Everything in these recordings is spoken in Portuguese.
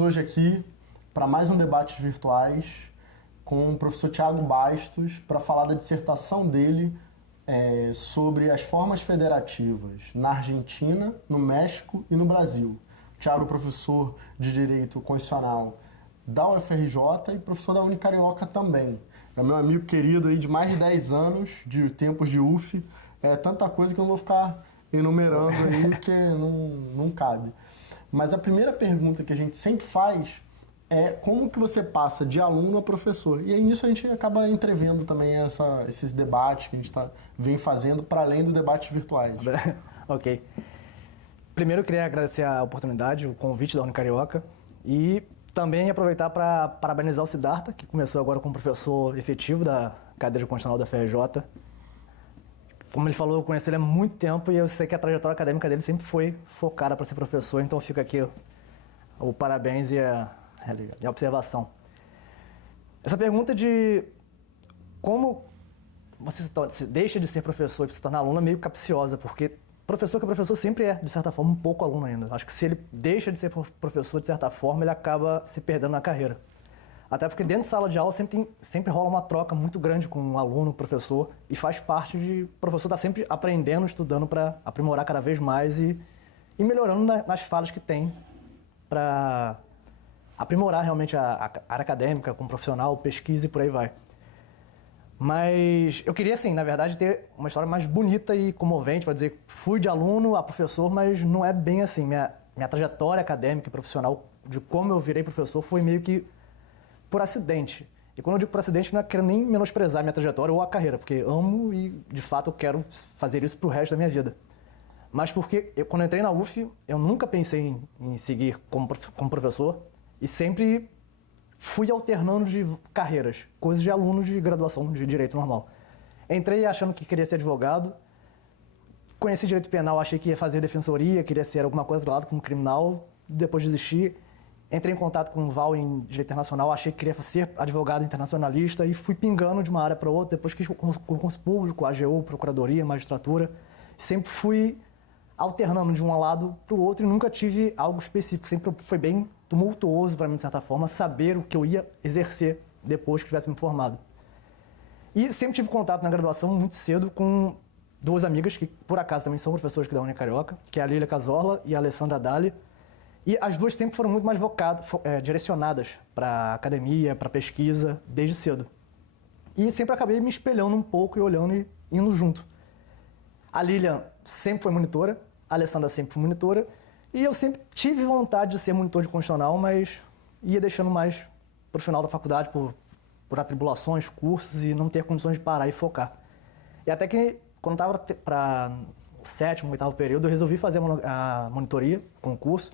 Estamos hoje aqui para mais um Debates Virtuais com o professor Thiago Bastos para falar da dissertação dele sobre as formas federativas na Argentina, no México e no Brasil. O Thiago é professor de Direito Constitucional da UFRJ e professor da Unicarioca também. É meu amigo querido aí de mais de 10 anos, de tempos de UF. É tanta coisa que eu não vou ficar enumerando aí, porque não cabe. Mas a primeira pergunta que a gente sempre faz é como que você passa de aluno a professor. E aí nisso a gente acaba entrevendo também esses debates que a gente vem fazendo para além do debates virtuais. Ok. Primeiro eu queria agradecer a oportunidade, o convite da Unicarioca e também aproveitar para parabenizar o Siddhartha, que começou agora como professor efetivo da cadeira constitucional da FRJ. Como ele falou, eu conheço ele há muito tempo e eu sei que a trajetória acadêmica dele sempre foi focada para ser professor, então fica aqui o parabéns e a observação. Essa pergunta de como você se deixa de ser professor e se tornar aluno é meio capciosa, porque professor que é professor sempre é, de certa forma, um pouco aluno ainda. Acho que se ele deixa de ser professor, de certa forma, ele acaba se perdendo na carreira. Até porque dentro de sala de aula sempre rola uma troca muito grande com o aluno, o professor, e faz parte de... O professor está sempre aprendendo, estudando para aprimorar cada vez mais e melhorando nas falhas que tem para aprimorar realmente a área acadêmica, como profissional, pesquisa e por aí vai. Mas eu queria, assim, na verdade, ter uma história mais bonita e comovente para dizer que fui de aluno a professor, mas não é bem assim. Minha trajetória acadêmica e profissional, de como eu virei professor, foi meio que por acidente. E quando eu digo por acidente, não é quero nem menosprezar minha trajetória ou a carreira, porque amo e, de fato, eu quero fazer isso pro resto da minha vida. Mas porque, quando eu entrei na UF, eu nunca pensei em seguir como professor e sempre fui alternando de carreiras, coisas de aluno de graduação de direito normal. Entrei achando que queria ser advogado, conheci direito penal, achei que ia fazer defensoria, queria ser alguma coisa do lado como criminal, depois desisti. Entrei em contato com o Val em Direito Internacional, achei que queria ser advogado internacionalista e fui pingando de uma área para outra, depois quis concurso público, AGU, Procuradoria, Magistratura. Sempre fui alternando de um lado para o outro e nunca tive algo específico. Sempre foi bem tumultuoso para mim, de certa forma, saber o que eu ia exercer depois que tivesse me formado. E sempre tive contato na graduação muito cedo com duas amigas que, por acaso, também são professoras aqui da Unicarioca, que é a Lília Cazorla e a Alessandra Dali. E as duas sempre foram muito mais direcionadas para academia, para pesquisa, desde cedo. E sempre acabei me espelhando um pouco e olhando e indo junto. A Lilian sempre foi monitora, a Alessandra sempre foi monitora, e eu sempre tive vontade de ser monitor de constitucional, mas ia deixando mais para o final da faculdade por atribulações, cursos e não ter condições de parar e focar. E até que, quando estava para o 7º, 8º período, eu resolvi fazer a monitoria, concurso.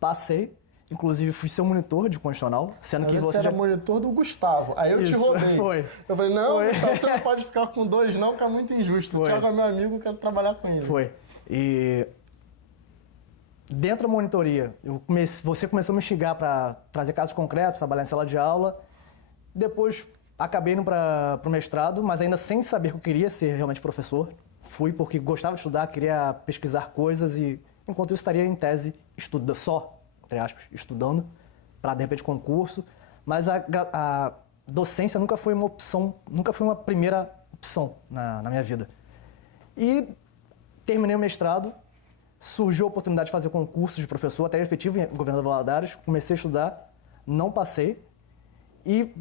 Passei, inclusive fui seu monitor de constitucional, sendo que você era monitor do Gustavo. Aí eu te roubei. Foi. Eu falei, não, Gustavo, você não pode ficar com dois não, que é muito injusto. O Thiago é meu amigo, eu quero trabalhar com ele. Foi. E dentro da monitoria, você começou a me instigar para trazer casos concretos, trabalhar em sala de aula. Depois acabei indo para o mestrado, mas ainda sem saber que eu queria ser realmente professor. Fui porque gostava de estudar, queria pesquisar coisas e... Enquanto eu estaria em tese, entre aspas, estudando, para de repente concurso, mas a docência nunca foi uma opção, nunca foi uma primeira opção na minha vida. E terminei o mestrado, surgiu a oportunidade de fazer concurso de professor, até efetivo em Governador Valadares, comecei a estudar, não passei, e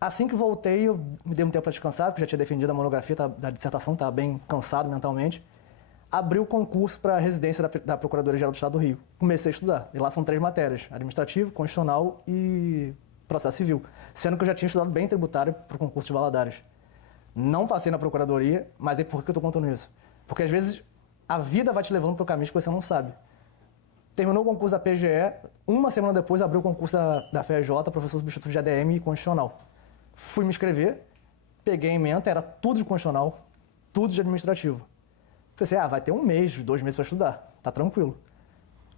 assim que voltei, eu me dei um tempo para descansar, porque já tinha defendido a monografia da dissertação, estava bem cansado mentalmente. Abri o concurso para a residência da Procuradoria-Geral do Estado do Rio. Comecei a estudar. E lá são 3 matérias: administrativo, constitucional e processo civil. Sendo que eu já tinha estudado bem tributário para o concurso de Valadares. Não passei na Procuradoria, mas é por que eu estou contando isso? Porque às vezes a vida vai te levando para caminhos que você não sabe. Terminou o concurso da PGE, uma semana depois abriu o concurso da FRJ, professor substituto de ADM e constitucional. Fui me inscrever, peguei a ementa, era tudo de constitucional, tudo de administrativo. Pensei, vai ter 1 mês, 2 meses para estudar, tá tranquilo.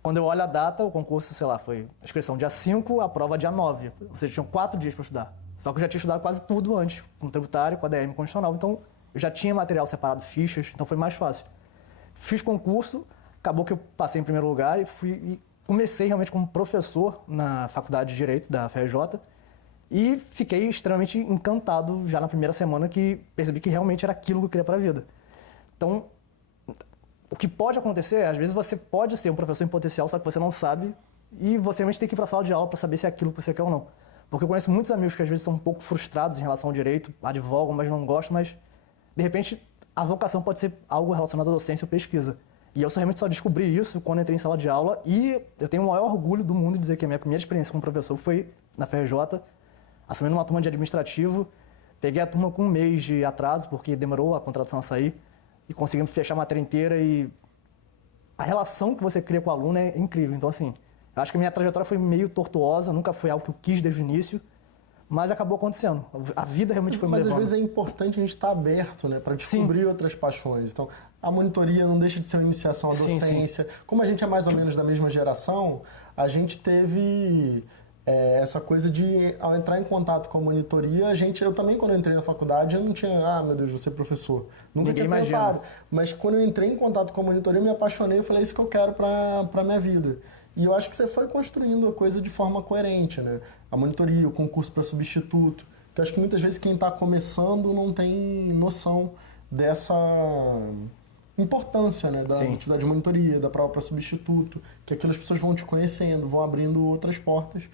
Quando eu olho a data, o concurso, sei lá, foi a inscrição dia 5, a prova dia 9. Ou seja, tinham 4 dias para estudar. Só que eu já tinha estudado quase tudo antes, com tributário, com ADM constitucional, então eu já tinha material separado, fichas, então foi mais fácil. Fiz concurso, acabou que eu passei em primeiro lugar e comecei realmente como professor na Faculdade de Direito da FRJ e fiquei extremamente encantado já na primeira semana que percebi que realmente era aquilo que eu queria para a vida. Então, o que pode acontecer, às vezes você pode ser um professor em potencial, só que você não sabe, e você realmente tem que ir para a sala de aula para saber se é aquilo que você quer ou não. Porque eu conheço muitos amigos que às vezes são um pouco frustrados em relação ao direito, advogam, mas não gostam, mas de repente a vocação pode ser algo relacionado à docência ou pesquisa. E eu realmente só descobri isso quando entrei em sala de aula, e eu tenho o maior orgulho do mundo de dizer que a minha primeira experiência como professor foi na FRJ, assumindo uma turma de administrativo. Peguei a turma com um mês de atraso, porque demorou a contratação a sair, e conseguimos fechar a matéria inteira, e a relação que você cria com o aluno é incrível. Então, assim, eu acho que a minha trajetória foi meio tortuosa, nunca foi algo que eu quis desde o início, mas acabou acontecendo. A vida realmente foi me levando. Mas às vezes é importante a gente estar aberto, né, para descobrir outras paixões. Então, a monitoria não deixa de ser uma iniciação à docência. Sim. Como a gente é mais ou menos da mesma geração, a gente teve essa coisa de, ao entrar em contato com a monitoria, eu também, quando eu entrei na faculdade, eu não tinha, meu Deus, vou ser professor. Nunca tinha pensado. Mas quando eu entrei em contato com a monitoria, eu me apaixonei, eu falei, é isso que eu quero para a minha vida. E eu acho que você foi construindo a coisa de forma coerente, né? A monitoria, o concurso para substituto, que eu acho que muitas vezes quem está começando não tem noção dessa importância, né, da atividade de monitoria, da prova para substituto, que aquelas pessoas vão te conhecendo, vão abrindo outras portas,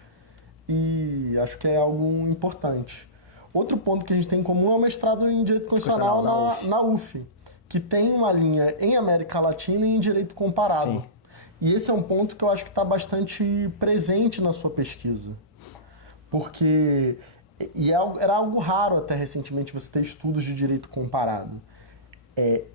e acho que é algo importante. Outro ponto que a gente tem em comum é o mestrado em Direito Constitucional na UF, que tem uma linha em América Latina e em Direito Comparado. Sim. E esse é um ponto que eu acho que está bastante presente na sua pesquisa, porque era algo raro até recentemente você ter estudos de direito comparado,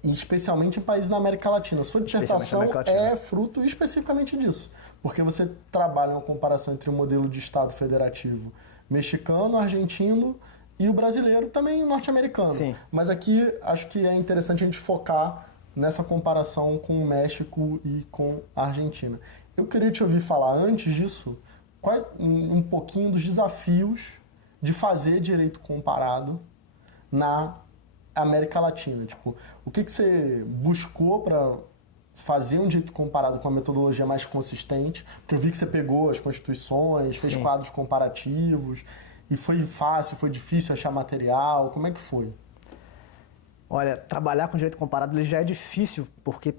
especialmente em países da América Latina. Sua dissertação é fruto especificamente disso, porque você trabalha uma comparação entre o modelo de Estado federativo mexicano, argentino e o brasileiro, também norte-americano. Sim. Mas aqui acho que é interessante a gente focar nessa comparação com o México e com a Argentina. Eu queria te ouvir falar, antes disso, um pouquinho dos desafios de fazer direito comparado na América Latina. Tipo, o que você buscou para fazer um direito comparado com uma metodologia mais consistente? Porque eu vi que você pegou as constituições, fez quadros comparativos, e foi fácil, foi difícil achar material, como é que foi? Olha, trabalhar com direito comparado ele já é difícil, porque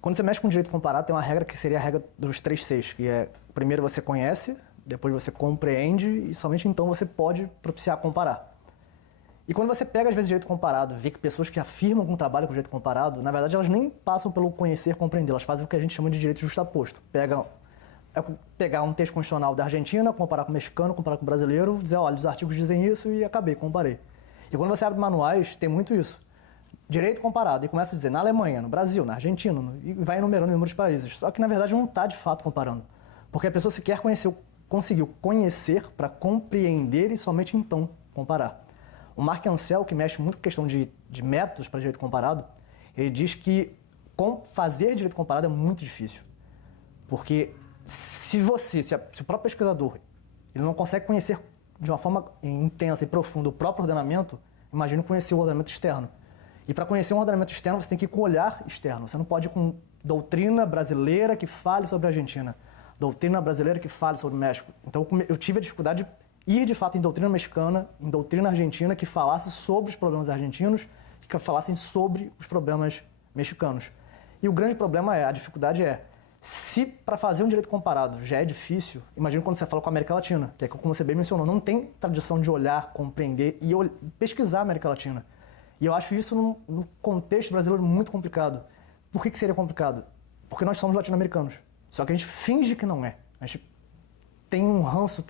quando você mexe com direito comparado, tem uma regra que seria a regra dos 3 Cs, que é, primeiro você conhece, depois você compreende e somente então você pode propiciar comparar. E quando você pega, às vezes, direito comparado, vê que pessoas que afirmam que trabalham com direito comparado, na verdade, elas nem passam pelo conhecer, compreender, elas fazem o que a gente chama de direito justaposto. Pegar um texto constitucional da Argentina, comparar com o mexicano, comparar com o brasileiro, dizer, olha, os artigos dizem isso e acabei, comparei. E quando você abre manuais, tem muito isso. Direito comparado, e começa a dizer na Alemanha, no Brasil, na Argentina, e vai enumerando o número de países. Só que, na verdade, não está de fato comparando. Porque a pessoa sequer conseguiu conhecer para compreender e somente então comparar. O Mark Ancel, que mexe muito com a questão de métodos para direito comparado, ele diz que fazer direito comparado é muito difícil. Porque se o próprio pesquisador ele não consegue conhecer de uma forma intensa e profunda o próprio ordenamento, imagine conhecer o ordenamento externo. E para conhecer um ordenamento externo, você tem que ir com o olhar externo. Você não pode ir com doutrina brasileira que fale sobre a Argentina, doutrina brasileira que fale sobre o México. Então, eu tive a dificuldade de ir, de fato, em doutrina mexicana, em doutrina argentina, que falasse sobre os problemas argentinos e que falassem sobre os problemas mexicanos. E o grande problema a dificuldade se para fazer um direito comparado já é difícil, imagina quando você fala com a América Latina, que é como você bem mencionou, não tem tradição de olhar, compreender e pesquisar a América Latina. E eu acho isso, no contexto brasileiro, muito complicado. Por que seria complicado? Porque nós somos latino-americanos. Só que a gente finge que não é. A gente tem um ranço,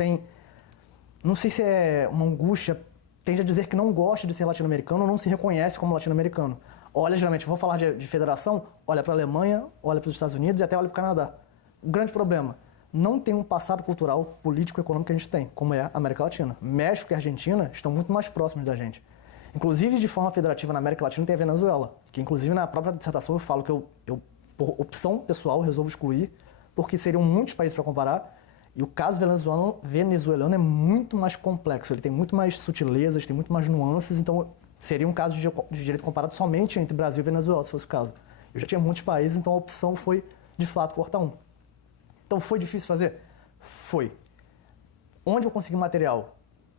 não sei se é uma angústia, tende a dizer que não gosta de ser latino-americano ou não se reconhece como latino-americano. Olha, geralmente, vou falar de federação, olha para a Alemanha, olha para os Estados Unidos e até olha para o Canadá. O grande problema, não tem um passado cultural, político e econômico que a gente tem, como é a América Latina. México e Argentina estão muito mais próximos da gente. Inclusive, de forma federativa, na América Latina tem a Venezuela, que inclusive na própria dissertação eu falo que eu por opção pessoal, resolvo excluir, porque seriam muitos países para comparar, e o caso venezuelano é muito mais complexo, ele tem muito mais sutilezas, tem muito mais nuances, então seria um caso de direito comparado somente entre Brasil e Venezuela, se fosse o caso. Eu já tinha muitos países, então a opção foi, de fato, cortar um. Então foi difícil fazer? Foi. Onde eu consegui material?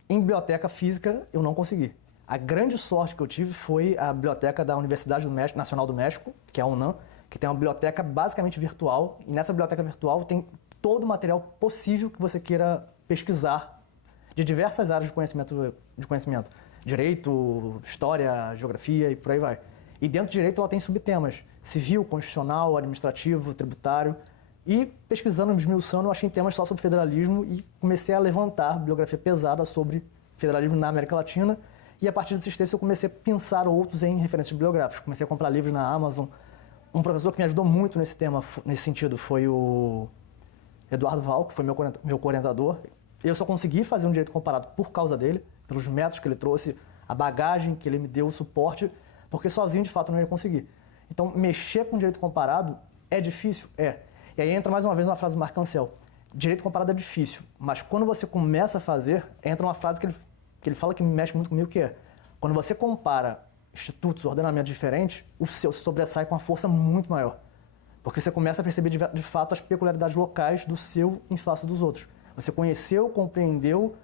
Em biblioteca física eu não consegui. A grande sorte que eu tive foi a biblioteca da Universidade do México, Nacional do México, que é a UNAM, que tem uma biblioteca basicamente virtual, e nessa biblioteca virtual tem todo o material possível que você queira pesquisar de diversas áreas de conhecimento. Direito, história, geografia e por aí vai. E dentro do direito ela tem subtemas: civil, constitucional, administrativo, tributário. E pesquisando, esmiuçando, eu achei temas só sobre federalismo e comecei a levantar bibliografia pesada sobre federalismo na América Latina. E a partir desses textos eu comecei a pensar outros em referências bibliográficas. Comecei a comprar livros na Amazon. Um professor que me ajudou muito nesse tema, nesse sentido, foi o Eduardo Val, que foi meu orientador. Eu só consegui fazer um direito comparado por causa dele, pelos métodos que ele trouxe, a bagagem que ele me deu, o suporte, porque sozinho, de fato, eu não ia conseguir. Então, mexer com direito comparado é difícil? É. E aí entra mais uma vez uma frase do Marc Ancel. Direito comparado é difícil, mas quando você começa a fazer, entra uma frase que ele fala que mexe muito comigo, que é: quando você compara institutos, ordenamentos diferentes, o seu se sobressai com uma força muito maior. Porque você começa a perceber de fato as peculiaridades locais do seu em face dos outros. Você conheceu, compreendeu,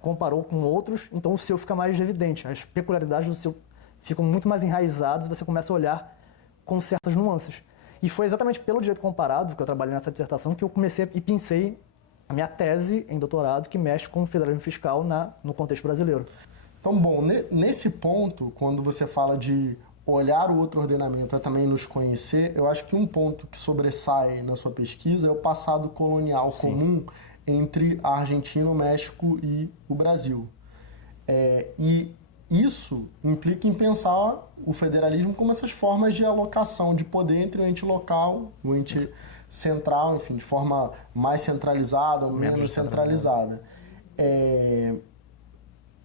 comparou com outros, então o seu fica mais evidente. As peculiaridades do seu ficam muito mais enraizadas e você começa a olhar com certas nuances. E foi exatamente pelo direito comparado, que eu trabalhei nessa dissertação, que eu comecei e pensei a minha tese em doutorado, que mexe com o federalismo fiscal no contexto brasileiro. Então, bom, nesse ponto, quando você fala de olhar o outro ordenamento é também nos conhecer, eu acho que um ponto que sobressai na sua pesquisa é o passado colonial comum entre a Argentina, o México e o Brasil. E isso implica em pensar o federalismo como essas formas de alocação de poder entre o ente local, o ente central, enfim, de forma mais centralizada ou menos centralizada.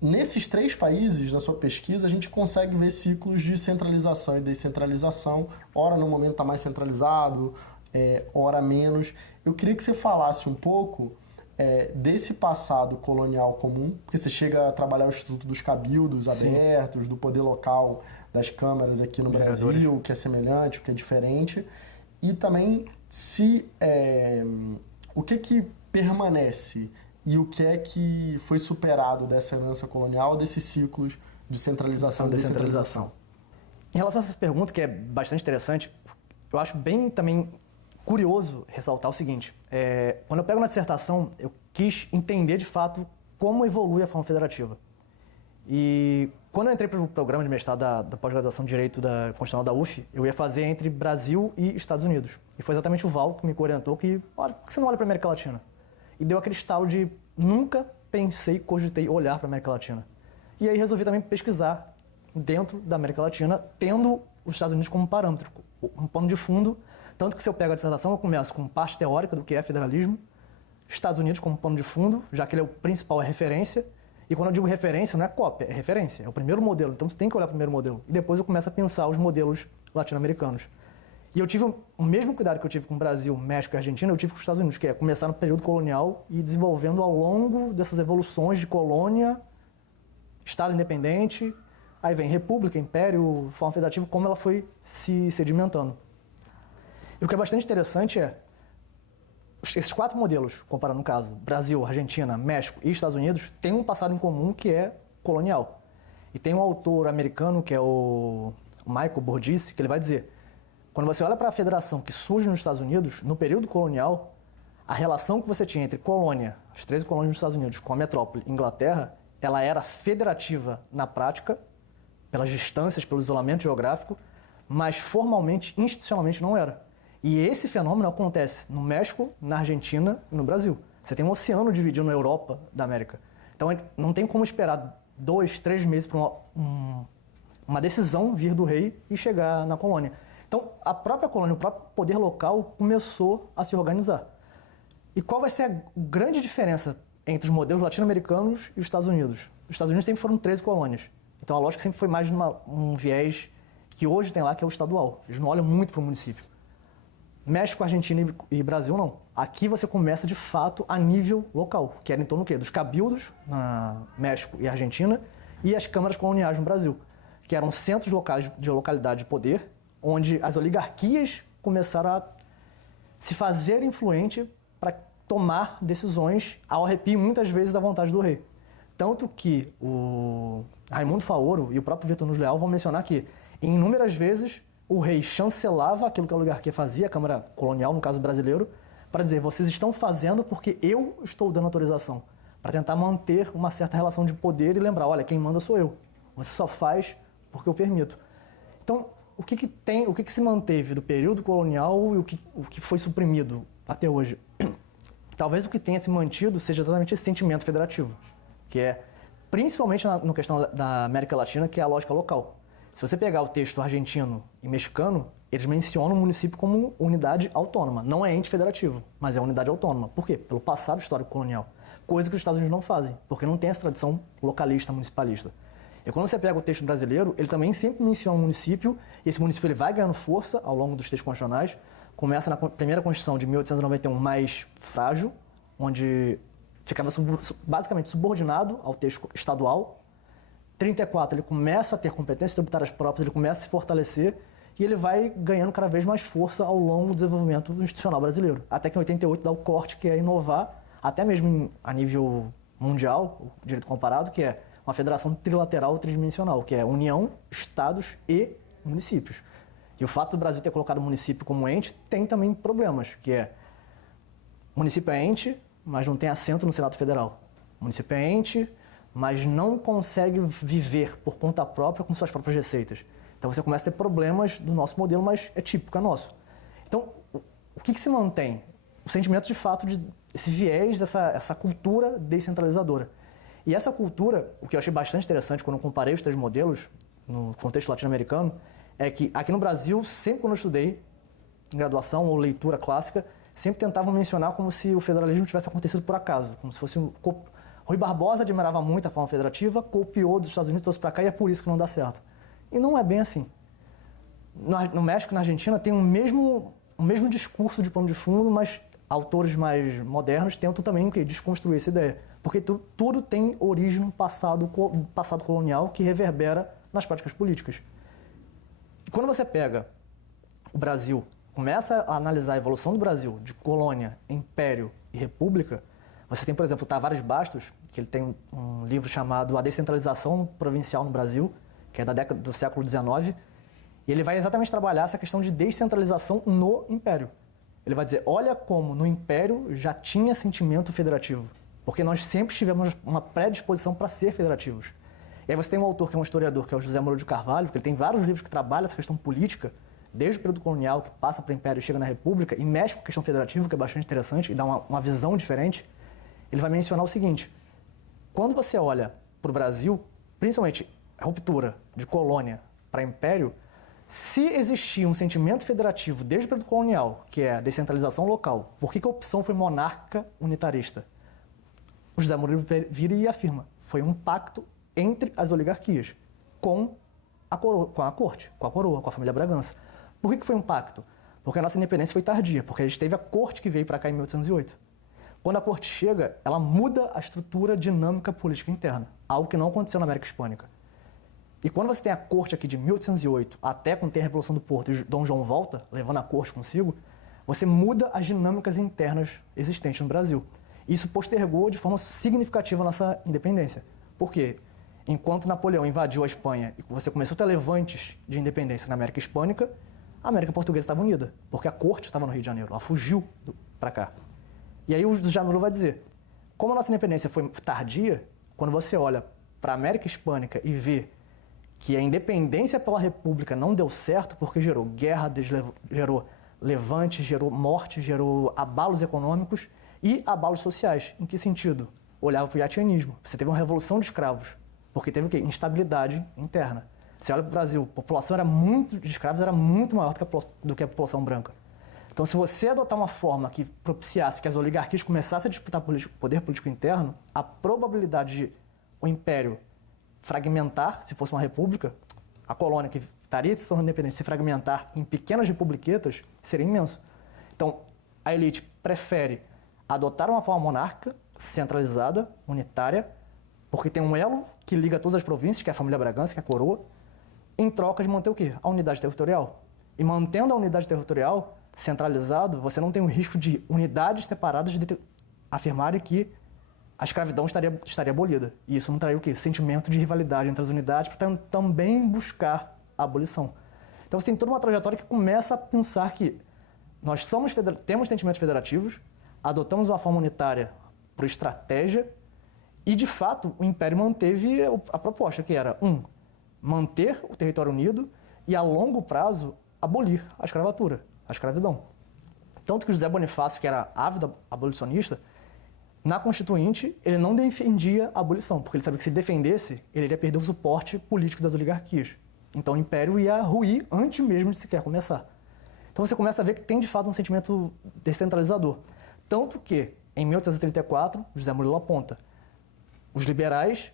Nesses 3 países, na sua pesquisa, a gente consegue ver ciclos de centralização e descentralização. Ora no momento está mais centralizado, ora menos. Eu queria que você falasse um pouco desse passado colonial comum, porque você chega a trabalhar o Instituto dos Cabildos Abertos, do poder local das câmaras aqui no Brasil, o que é semelhante, o que é diferente, e também o que permanece e o que é que foi superado dessa herança colonial, desses ciclos de centralização e descentralização. Em relação a essa pergunta, que é bastante interessante, eu acho bem também curioso ressaltar o seguinte: quando eu pego na dissertação, eu quis entender de fato como evolui a forma federativa. E quando eu entrei para o programa de mestrado da pós-graduação de Direito da Constitucional da UF, eu ia fazer entre Brasil e Estados Unidos. E foi exatamente o Val que me orientou que, olha, por que você não olha para a América Latina? E deu aquele estalo de nunca cogitei olhar para a América Latina. E aí resolvi também pesquisar dentro da América Latina, tendo os Estados Unidos como parâmetro, um pano de fundo. Tanto que se eu pego a dissertação, eu começo com parte teórica do que é federalismo, Estados Unidos como pano de fundo, já que ele é o principal, é referência. E quando eu digo referência, não é cópia, é referência, é o primeiro modelo. Então você tem que olhar para o primeiro modelo. E depois eu começo a pensar os modelos latino-americanos. E eu tive o mesmo cuidado que eu tive com o Brasil, México e Argentina, eu tive com os Estados Unidos, que é começar no período colonial e desenvolvendo ao longo dessas evoluções de colônia, Estado independente, aí vem república, império, forma federativa, como ela foi se sedimentando. E o que é bastante interessante esses 4 modelos, comparando no caso Brasil, Argentina, México e Estados Unidos, têm um passado em comum que é colonial. E tem um autor americano que é o Michael Borgese, que ele vai dizer: quando você olha para a federação que surge nos Estados Unidos, no período colonial, a relação que você tinha entre colônia, as 13 colônias dos Estados Unidos, com a metrópole Inglaterra, ela era federativa na prática, pelas distâncias, pelo isolamento geográfico, mas formalmente, institucionalmente não era. E esse fenômeno acontece no México, na Argentina e no Brasil. Você tem um oceano dividindo a Europa da América. Então não tem como esperar 2, 3 meses para uma decisão vir do rei e chegar na colônia. Então a própria colônia, o próprio poder local começou a se organizar. E qual vai ser a grande diferença entre os modelos latino-americanos e os Estados Unidos? Os Estados Unidos sempre foram 13 colônias. Então a lógica sempre foi mais um viés que hoje tem lá, que é o estadual. Eles não olham muito para o município. México, Argentina e Brasil não. Aqui você começa de fato a nível local, que era em torno do quê? Dos cabildos na México e Argentina e as câmaras coloniais no Brasil, que eram centros locais de localidade de poder, onde as oligarquias começaram a se fazer influente para tomar decisões ao arrepio, muitas vezes, da vontade do rei. Tanto que o Raimundo Faoro e o próprio Vitor Nunes Leal vão mencionar que, em inúmeras vezes, o rei chancelava aquilo que a oligarquia fazia, a Câmara Colonial, no caso brasileiro, para dizer, vocês estão fazendo porque eu estou dando autorização, para tentar manter uma certa relação de poder e lembrar, olha, quem manda sou eu, você só faz porque eu permito. Então, o que se manteve do período colonial e o que foi suprimido até hoje? Talvez o que tenha se mantido seja exatamente esse sentimento federativo, que é, principalmente na questão da América Latina, que é a lógica local. Se você pegar o texto argentino e mexicano, eles mencionam o município como unidade autônoma. Não é ente federativo, mas é unidade autônoma. Por quê? Pelo passado histórico colonial. Coisa que os Estados Unidos não fazem, porque não tem essa tradição localista, municipalista. E quando você pega o texto brasileiro, ele também sempre menciona um município, e esse município ele vai ganhando força ao longo dos textos constitucionais. Começa na primeira Constituição de 1891 mais frágil, onde ficava basicamente subordinado ao texto estadual. 34, ele começa a ter competências tributárias próprias, ele começa a se fortalecer e ele vai ganhando cada vez mais força ao longo do desenvolvimento institucional brasileiro. Até que em 88 dá o corte, que é inovar, até mesmo a nível mundial, o direito comparado, que é uma federação trilateral tridimensional, que é União, Estados e municípios. E o fato do Brasil ter colocado o município como ente tem também problemas, que é município é ente, mas não tem assento no Senado Federal. Município é ente, mas não consegue viver por conta própria com suas próprias receitas. Então você começa a ter problemas do nosso modelo, mas é típico, é nosso. Então, o que se mantém? O sentimento de fato de esse viés, essa cultura descentralizadora. E essa cultura, o que eu achei bastante interessante quando eu comparei os três modelos no contexto latino-americano, é que aqui no Brasil, sempre quando eu estudei em graduação ou leitura clássica, sempre tentavam mencionar como se o federalismo tivesse acontecido por acaso, como se fosse Rui Barbosa admirava muito a forma federativa, copiou dos Estados Unidos, trouxe para cá e é por isso que não dá certo. E não é bem assim. No México e na Argentina tem o mesmo discurso de pano de fundo, mas autores mais modernos tentam também desconstruir essa ideia. Porque tudo tem origem no passado colonial que reverbera nas práticas políticas. E quando você pega o Brasil, começa a analisar a evolução do Brasil de colônia, império e república, você tem, por exemplo, o Tavares Bastos, que ele tem um livro chamado A Descentralização Provincial no Brasil, que é da década do século XIX, e ele vai exatamente trabalhar essa questão de descentralização no império. Ele vai dizer, olha como no império já tinha sentimento federativo, porque nós sempre tivemos uma predisposição para ser federativos. E aí você tem um autor que é um historiador, que é o José Moura de Carvalho, que ele tem vários livros que trabalham essa questão política, desde o período colonial, que passa para o império e chega na república, e mexe com a questão federativa, que é bastante interessante, e dá uma visão diferente. Ele vai mencionar o seguinte, quando você olha para o Brasil, principalmente a ruptura de colônia para império, se existia um sentimento federativo desde o período colonial, que é a descentralização local, por que a opção foi monarca unitarista? O José Murilo vira e afirma, foi um pacto entre as oligarquias com a corte, com a coroa, com a família Bragança. Por que foi um pacto? Porque a nossa independência foi tardia, porque a gente teve a corte que veio para cá em 1808. Quando a corte chega, ela muda a estrutura dinâmica política interna, algo que não aconteceu na América Hispânica. E quando você tem a corte aqui de 1808, até quando tem a Revolução do Porto e Dom João volta, levando a corte consigo, você muda as dinâmicas internas existentes no Brasil. Isso postergou de forma significativa a nossa independência. Por quê? Enquanto Napoleão invadiu a Espanha e você começou a ter levantes de independência na América Hispânica, a América Portuguesa estava unida, porque a corte estava no Rio de Janeiro, ela fugiu para cá. E aí o Januro vai dizer, como a nossa independência foi tardia, quando você olha para a América Hispânica e vê que a independência pela República não deu certo porque gerou guerra, gerou levantes, gerou morte, gerou abalos econômicos e abalos sociais. Em que sentido? Olhava para o iatianismo. Você teve uma revolução de escravos, porque teve o quê? Instabilidade interna. Você olha para o Brasil, a população de escravos era muito maior do que a população branca. Então, se você adotar uma forma que propiciasse que as oligarquias começassem a disputar poder político interno, a probabilidade de o império fragmentar, se fosse uma república, a colônia que estaria se tornando independente se fragmentar em pequenas republiquetas, seria imenso. Então, a elite prefere adotar uma forma monárquica, centralizada, unitária, porque tem um elo que liga todas as províncias, que é a família Bragança, que é a coroa, em troca de manter o quê? A unidade territorial. E mantendo a unidade territorial, centralizado, você não tem o risco de unidades separadas afirmarem que a escravidão estaria abolida. E isso não traria o quê? Sentimento de rivalidade entre as unidades para também buscar a abolição. Então você tem toda uma trajetória que começa a pensar que nós temos sentimentos federativos, adotamos uma forma unitária por estratégia e, de fato, o Império manteve a proposta, que era, manter o território unido e, a longo prazo, abolir a escravatura, a escravidão. Tanto que José Bonifácio, que era ávido abolicionista, na Constituinte, ele não defendia a abolição, porque ele sabia que se defendesse, ele iria perder o suporte político das oligarquias. Então o Império ia ruir antes mesmo de sequer começar. Então você começa a ver que tem, de fato, um sentimento descentralizador. Tanto que, em 1834, José Murilo aponta, os liberais,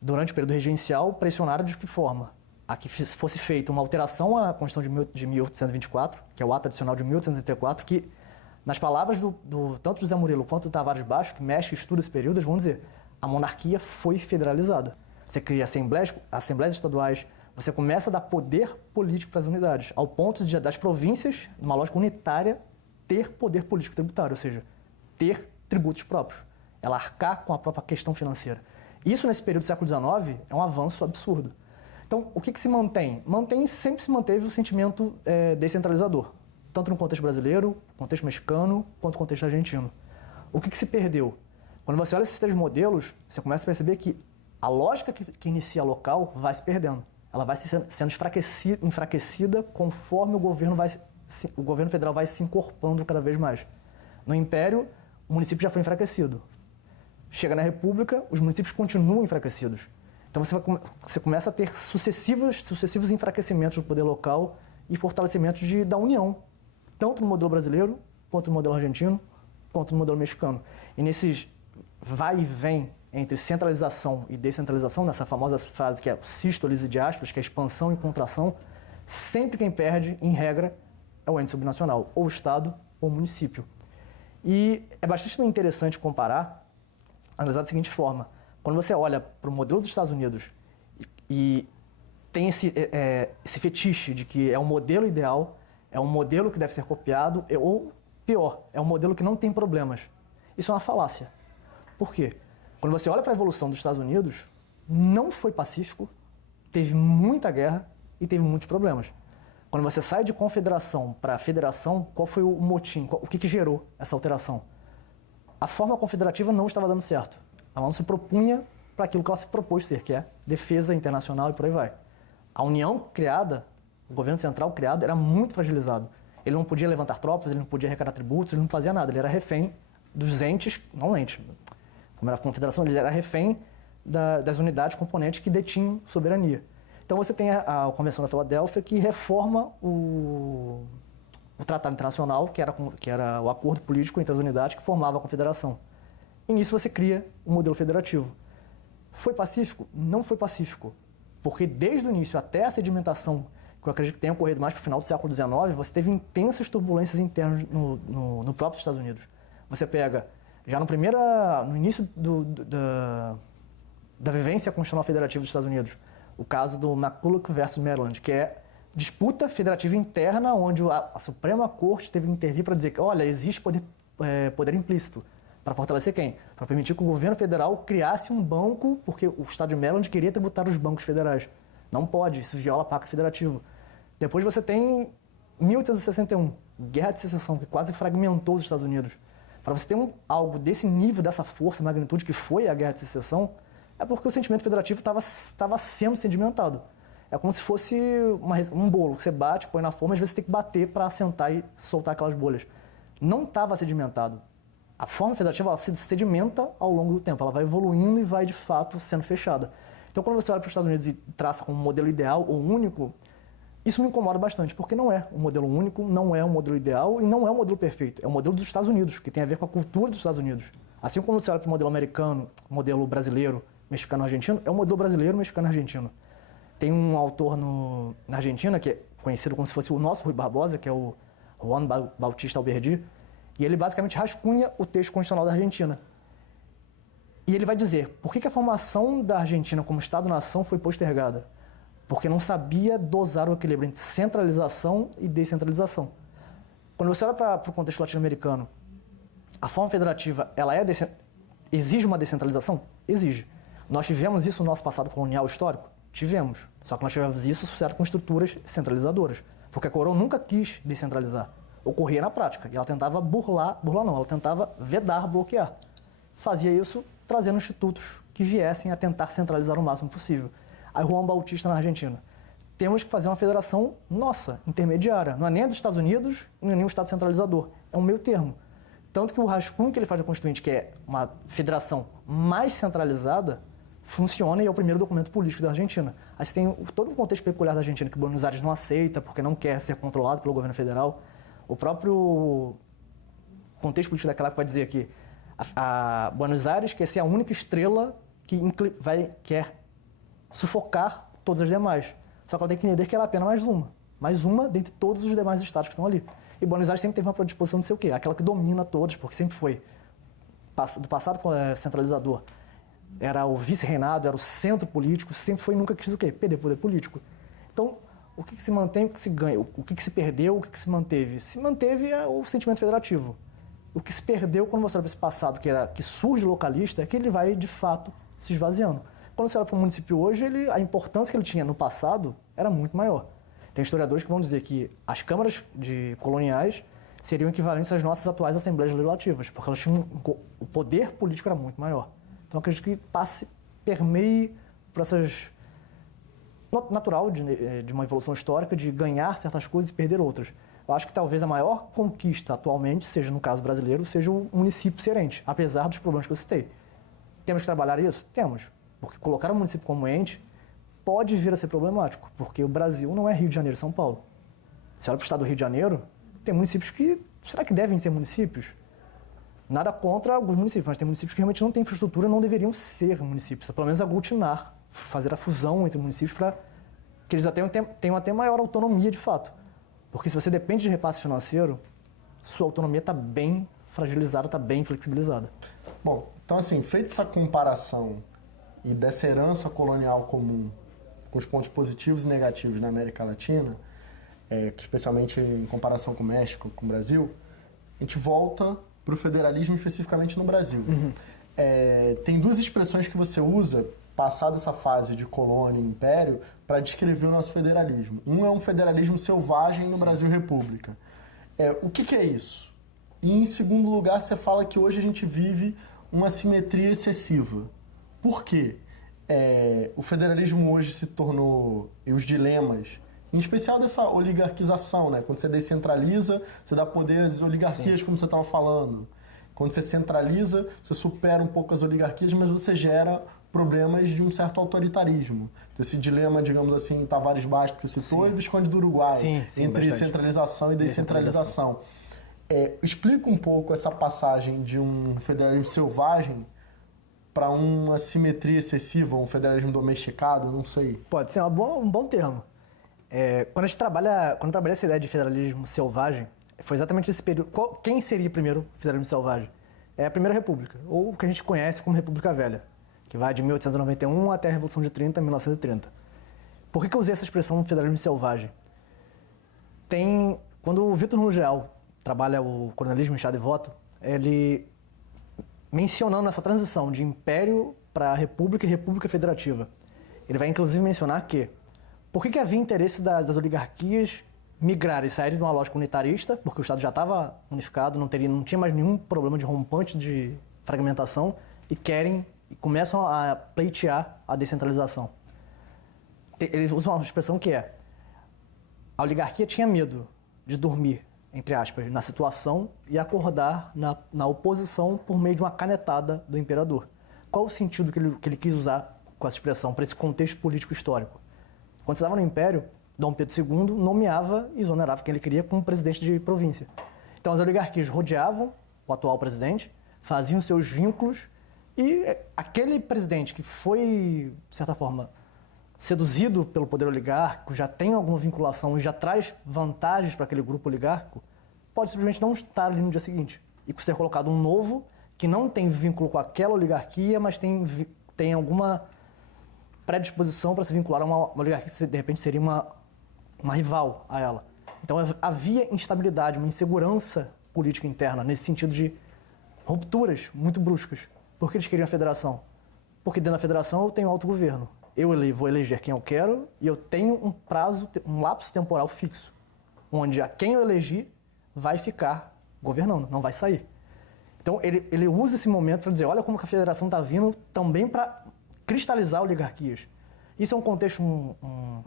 durante o período regencial, pressionaram de que forma? A que fosse feita uma alteração à Constituição de 1824, que é o ato adicional de 1834, que, nas palavras tanto José Murilo quanto do Tavares Baixo, que mexe e estuda esse período, eles vão dizer, a monarquia foi federalizada. Você cria assembleias estaduais, você começa a dar poder político para as unidades, ao ponto de, das províncias, numa lógica unitária, ter poder político tributário, ou seja, ter tributos próprios, ela arcar com a própria questão financeira. Isso, nesse período do século XIX, é um avanço absurdo. Então, o que se mantém? Sempre se manteve o sentimento descentralizador, tanto no contexto brasileiro, contexto mexicano, quanto no contexto argentino. O que se perdeu? Quando você olha esses três modelos, você começa a perceber que a lógica que inicia local vai se perdendo. Ela vai sendo enfraquecida conforme o governo federal vai se incorporando cada vez mais. No Império, o município já foi enfraquecido. Chega na República, os municípios continuam enfraquecidos. Então você começa a ter sucessivos enfraquecimentos do poder local e fortalecimentos da união, tanto no modelo brasileiro, quanto no modelo argentino, quanto no modelo mexicano. E nesses vai e vem entre centralização e descentralização, nessa famosa frase que é sístoles e diástoles, que é expansão e contração, sempre quem perde, em regra, é o ente subnacional, ou o Estado ou o município. E é bastante interessante comparar, analisar da seguinte forma, quando você olha para o modelo dos Estados Unidos e tem esse fetiche de que é um modelo ideal, é um modelo que deve ser copiado, ou pior, é um modelo que não tem problemas. Isso é uma falácia. Por quê? Quando você olha para a evolução dos Estados Unidos, não foi pacífico, teve muita guerra e teve muitos problemas. Quando você sai de confederação para federação, qual foi o motim? O que gerou essa alteração? A forma confederativa não estava dando certo. Ela não se propunha para aquilo que ela se propôs ser, que é defesa internacional e por aí vai. A União criada, o governo central criado, era muito fragilizado. Ele não podia levantar tropas, ele não podia arrecadar tributos, ele não fazia nada. Ele era refém dos entes, não entes, como era a confederação, ele era refém das unidades componentes que detinham soberania. Então você tem a Convenção da Filadélfia que reforma o Tratado Internacional, que era o acordo político entre as unidades que formava a confederação. E nisso você cria um modelo federativo. Foi pacífico? Não foi pacífico. Porque desde o início até a sedimentação, que eu acredito que tenha ocorrido mais para o final do século XIX, você teve intensas turbulências internas no próprio Estados Unidos. Você pega, já no início da vivência constitucional federativa dos Estados Unidos, o caso do McCulloch versus Maryland, que é disputa federativa interna, onde a Suprema Corte teve que intervir para dizer que, olha, existe poder implícito. Para fortalecer quem? Para permitir que o governo federal criasse um banco, porque o estado de Maryland queria tributar os bancos federais. Não pode, isso viola pacto federativo. Depois você tem 1861, Guerra de Secessão, que quase fragmentou os Estados Unidos. Para você ter algo desse nível, dessa força, magnitude que foi a Guerra de Secessão, é porque o sentimento federativo estava sendo sedimentado. É como se fosse um bolo que você bate, põe na forma, às vezes você tem que bater para assentar e soltar aquelas bolhas. Não estava sedimentado. A forma federativa ela se sedimenta ao longo do tempo, ela vai evoluindo e vai, de fato, sendo fechada. Então, quando você olha para os Estados Unidos e traça como um modelo ideal ou único, isso me incomoda bastante, porque não é um modelo único, não é um modelo ideal e não é um modelo perfeito. É o modelo dos Estados Unidos, que tem a ver com a cultura dos Estados Unidos. Assim como você olha para o modelo americano, modelo brasileiro, mexicano, argentino, é um modelo brasileiro, mexicano, argentino. Tem um autor na Argentina, que é conhecido como se fosse o nosso Rui Barbosa, que é o Juan Bautista Alberdi, e ele basicamente rascunha o texto constitucional da Argentina. E ele vai dizer, por que a formação da Argentina como Estado-nação foi postergada? Porque não sabia dosar o equilíbrio entre centralização e descentralização. Quando você olha para o contexto latino-americano, a forma federativa, ela exige uma descentralização? Exige. Nós tivemos isso no nosso passado colonial histórico? Tivemos. Só que nós tivemos isso associado com estruturas centralizadoras. Porque a coroa nunca quis descentralizar. Ocorria na prática. E ela tentava ela tentava vedar, bloquear. Fazia isso trazendo institutos que viessem a tentar centralizar o máximo possível. Aí Juan Bautista na Argentina. Temos que fazer uma federação nossa, intermediária. Não é nem a dos Estados Unidos, nem nenhum Estado centralizador. É um meio termo. Tanto que o rascunho que ele faz da Constituinte, que é uma federação mais centralizada, funciona e é o primeiro documento político da Argentina. Aí você tem todo o contexto peculiar da Argentina, que Buenos Aires não aceita, porque não quer ser controlado pelo governo federal. O próprio contexto político daquela época vai dizer que a Buenos Aires quer ser a única estrela que quer sufocar todas as demais. Só que ela tem que entender que ela é apenas mais uma dentre todos os demais estados que estão ali. E Buenos Aires sempre teve uma predisposição de ser o quê? Aquela que domina todos, porque sempre foi do passado centralizador. Era o vice-reinado, era o centro político, sempre foi e nunca quis o quê? Perder poder político. Então, o que se mantém, o que se ganha, o que se perdeu, o que se manteve? Se manteve o sentimento federativo. O que se perdeu quando você olha para esse passado que surge localista é que ele vai, de fato, se esvaziando. Quando você olha para o município hoje, a importância que ele tinha no passado era muito maior. Tem historiadores que vão dizer que as câmaras coloniais seriam equivalentes às nossas atuais assembleias legislativas, porque elas tinham o poder político era muito maior. Então, acredito que permeie por essas... natural de uma evolução histórica, de ganhar certas coisas e perder outras. Eu acho que talvez a maior conquista atualmente, seja no caso brasileiro, seja o município ser ente, apesar dos problemas que eu citei. Temos que trabalhar isso? Temos. Porque colocar o município como ente pode vir a ser problemático, porque o Brasil não é Rio de Janeiro e São Paulo. Se olha para o estado do Rio de Janeiro, tem municípios que... será que devem ser municípios? Nada contra alguns municípios, mas tem municípios que realmente não têm infraestrutura, não deveriam ser municípios. Pelo menos aglutinar, fazer a fusão entre municípios para que eles tenham até maior autonomia de fato. Porque se você depende de repasse financeiro, sua autonomia está bem fragilizada, está bem flexibilizada. Bom, então assim, feita essa comparação e dessa herança colonial comum, com os pontos positivos e negativos na América Latina, especialmente em comparação com o México, com o Brasil, a gente volta para o federalismo especificamente no Brasil. Uhum. Tem duas expressões que você usa, passada essa fase de colônia e império, para descrever o nosso federalismo. Um é um federalismo selvagem no Brasil República. O que é isso? E em segundo lugar, você fala que hoje a gente vive uma assimetria excessiva. Por quê? O federalismo hoje se tornou, e os dilemas, em especial dessa oligarquização, né? Quando você descentraliza, você dá poder às oligarquias, como você estava falando. Quando você centraliza, você supera um pouco as oligarquias, mas você gera problemas de um certo autoritarismo. Esse dilema, digamos assim, Tavares Bastos que você citou, e Visconde do Uruguai, entre bastante. Centralização e descentralização. Explica um pouco essa passagem de um federalismo selvagem para uma simetria excessiva, um federalismo domesticado, não sei. Pode ser um bom termo. Quando eu trabalhei essa ideia de federalismo selvagem, foi exatamente esse período. Quem seria primeiro o federalismo selvagem? É a Primeira República, ou o que a gente conhece como República Velha, que vai de 1891 até a Revolução de 30, 1930. Por que eu usei essa expressão federalismo selvagem? Quando o Vitor Nuno Leal trabalha o coronelismo em Estado e Voto, ele mencionando essa transição de império para república e república federativa. Ele vai inclusive mencionar que por que havia interesse das oligarquias migrar e sair de uma lógica unitarista, porque o Estado já estava unificado, não tinha mais nenhum problema de rompante de fragmentação, e começam a pleitear a descentralização. Eles usam uma expressão que a oligarquia tinha medo de dormir, entre aspas, na situação e acordar na oposição por meio de uma canetada do imperador. Qual o sentido que ele quis usar com essa expressão, para esse contexto político histórico? Quando você estava no Império, Dom Pedro II nomeava e exonerava quem ele queria como presidente de província. Então as oligarquias rodeavam o atual presidente, faziam seus vínculos e aquele presidente que foi, de certa forma, seduzido pelo poder oligárquico, já tem alguma vinculação e já traz vantagens para aquele grupo oligárquico, pode simplesmente não estar ali no dia seguinte. E ser colocado um novo que não tem vínculo com aquela oligarquia, mas tem alguma predisposição para se vincular a uma oligarquia que, de repente, seria uma rival a ela. Então havia instabilidade, uma insegurança política interna, nesse sentido de rupturas muito bruscas. Por que eles queriam a federação? Porque dentro da federação eu tenho autogoverno. Eu vou eleger quem eu quero e eu tenho um prazo, um lapso temporal fixo, onde a quem eu elegi vai ficar governando, não vai sair. Então ele usa esse momento para dizer, olha como que a federação está vindo também para cristalizar oligarquias. Isso é um contexto, um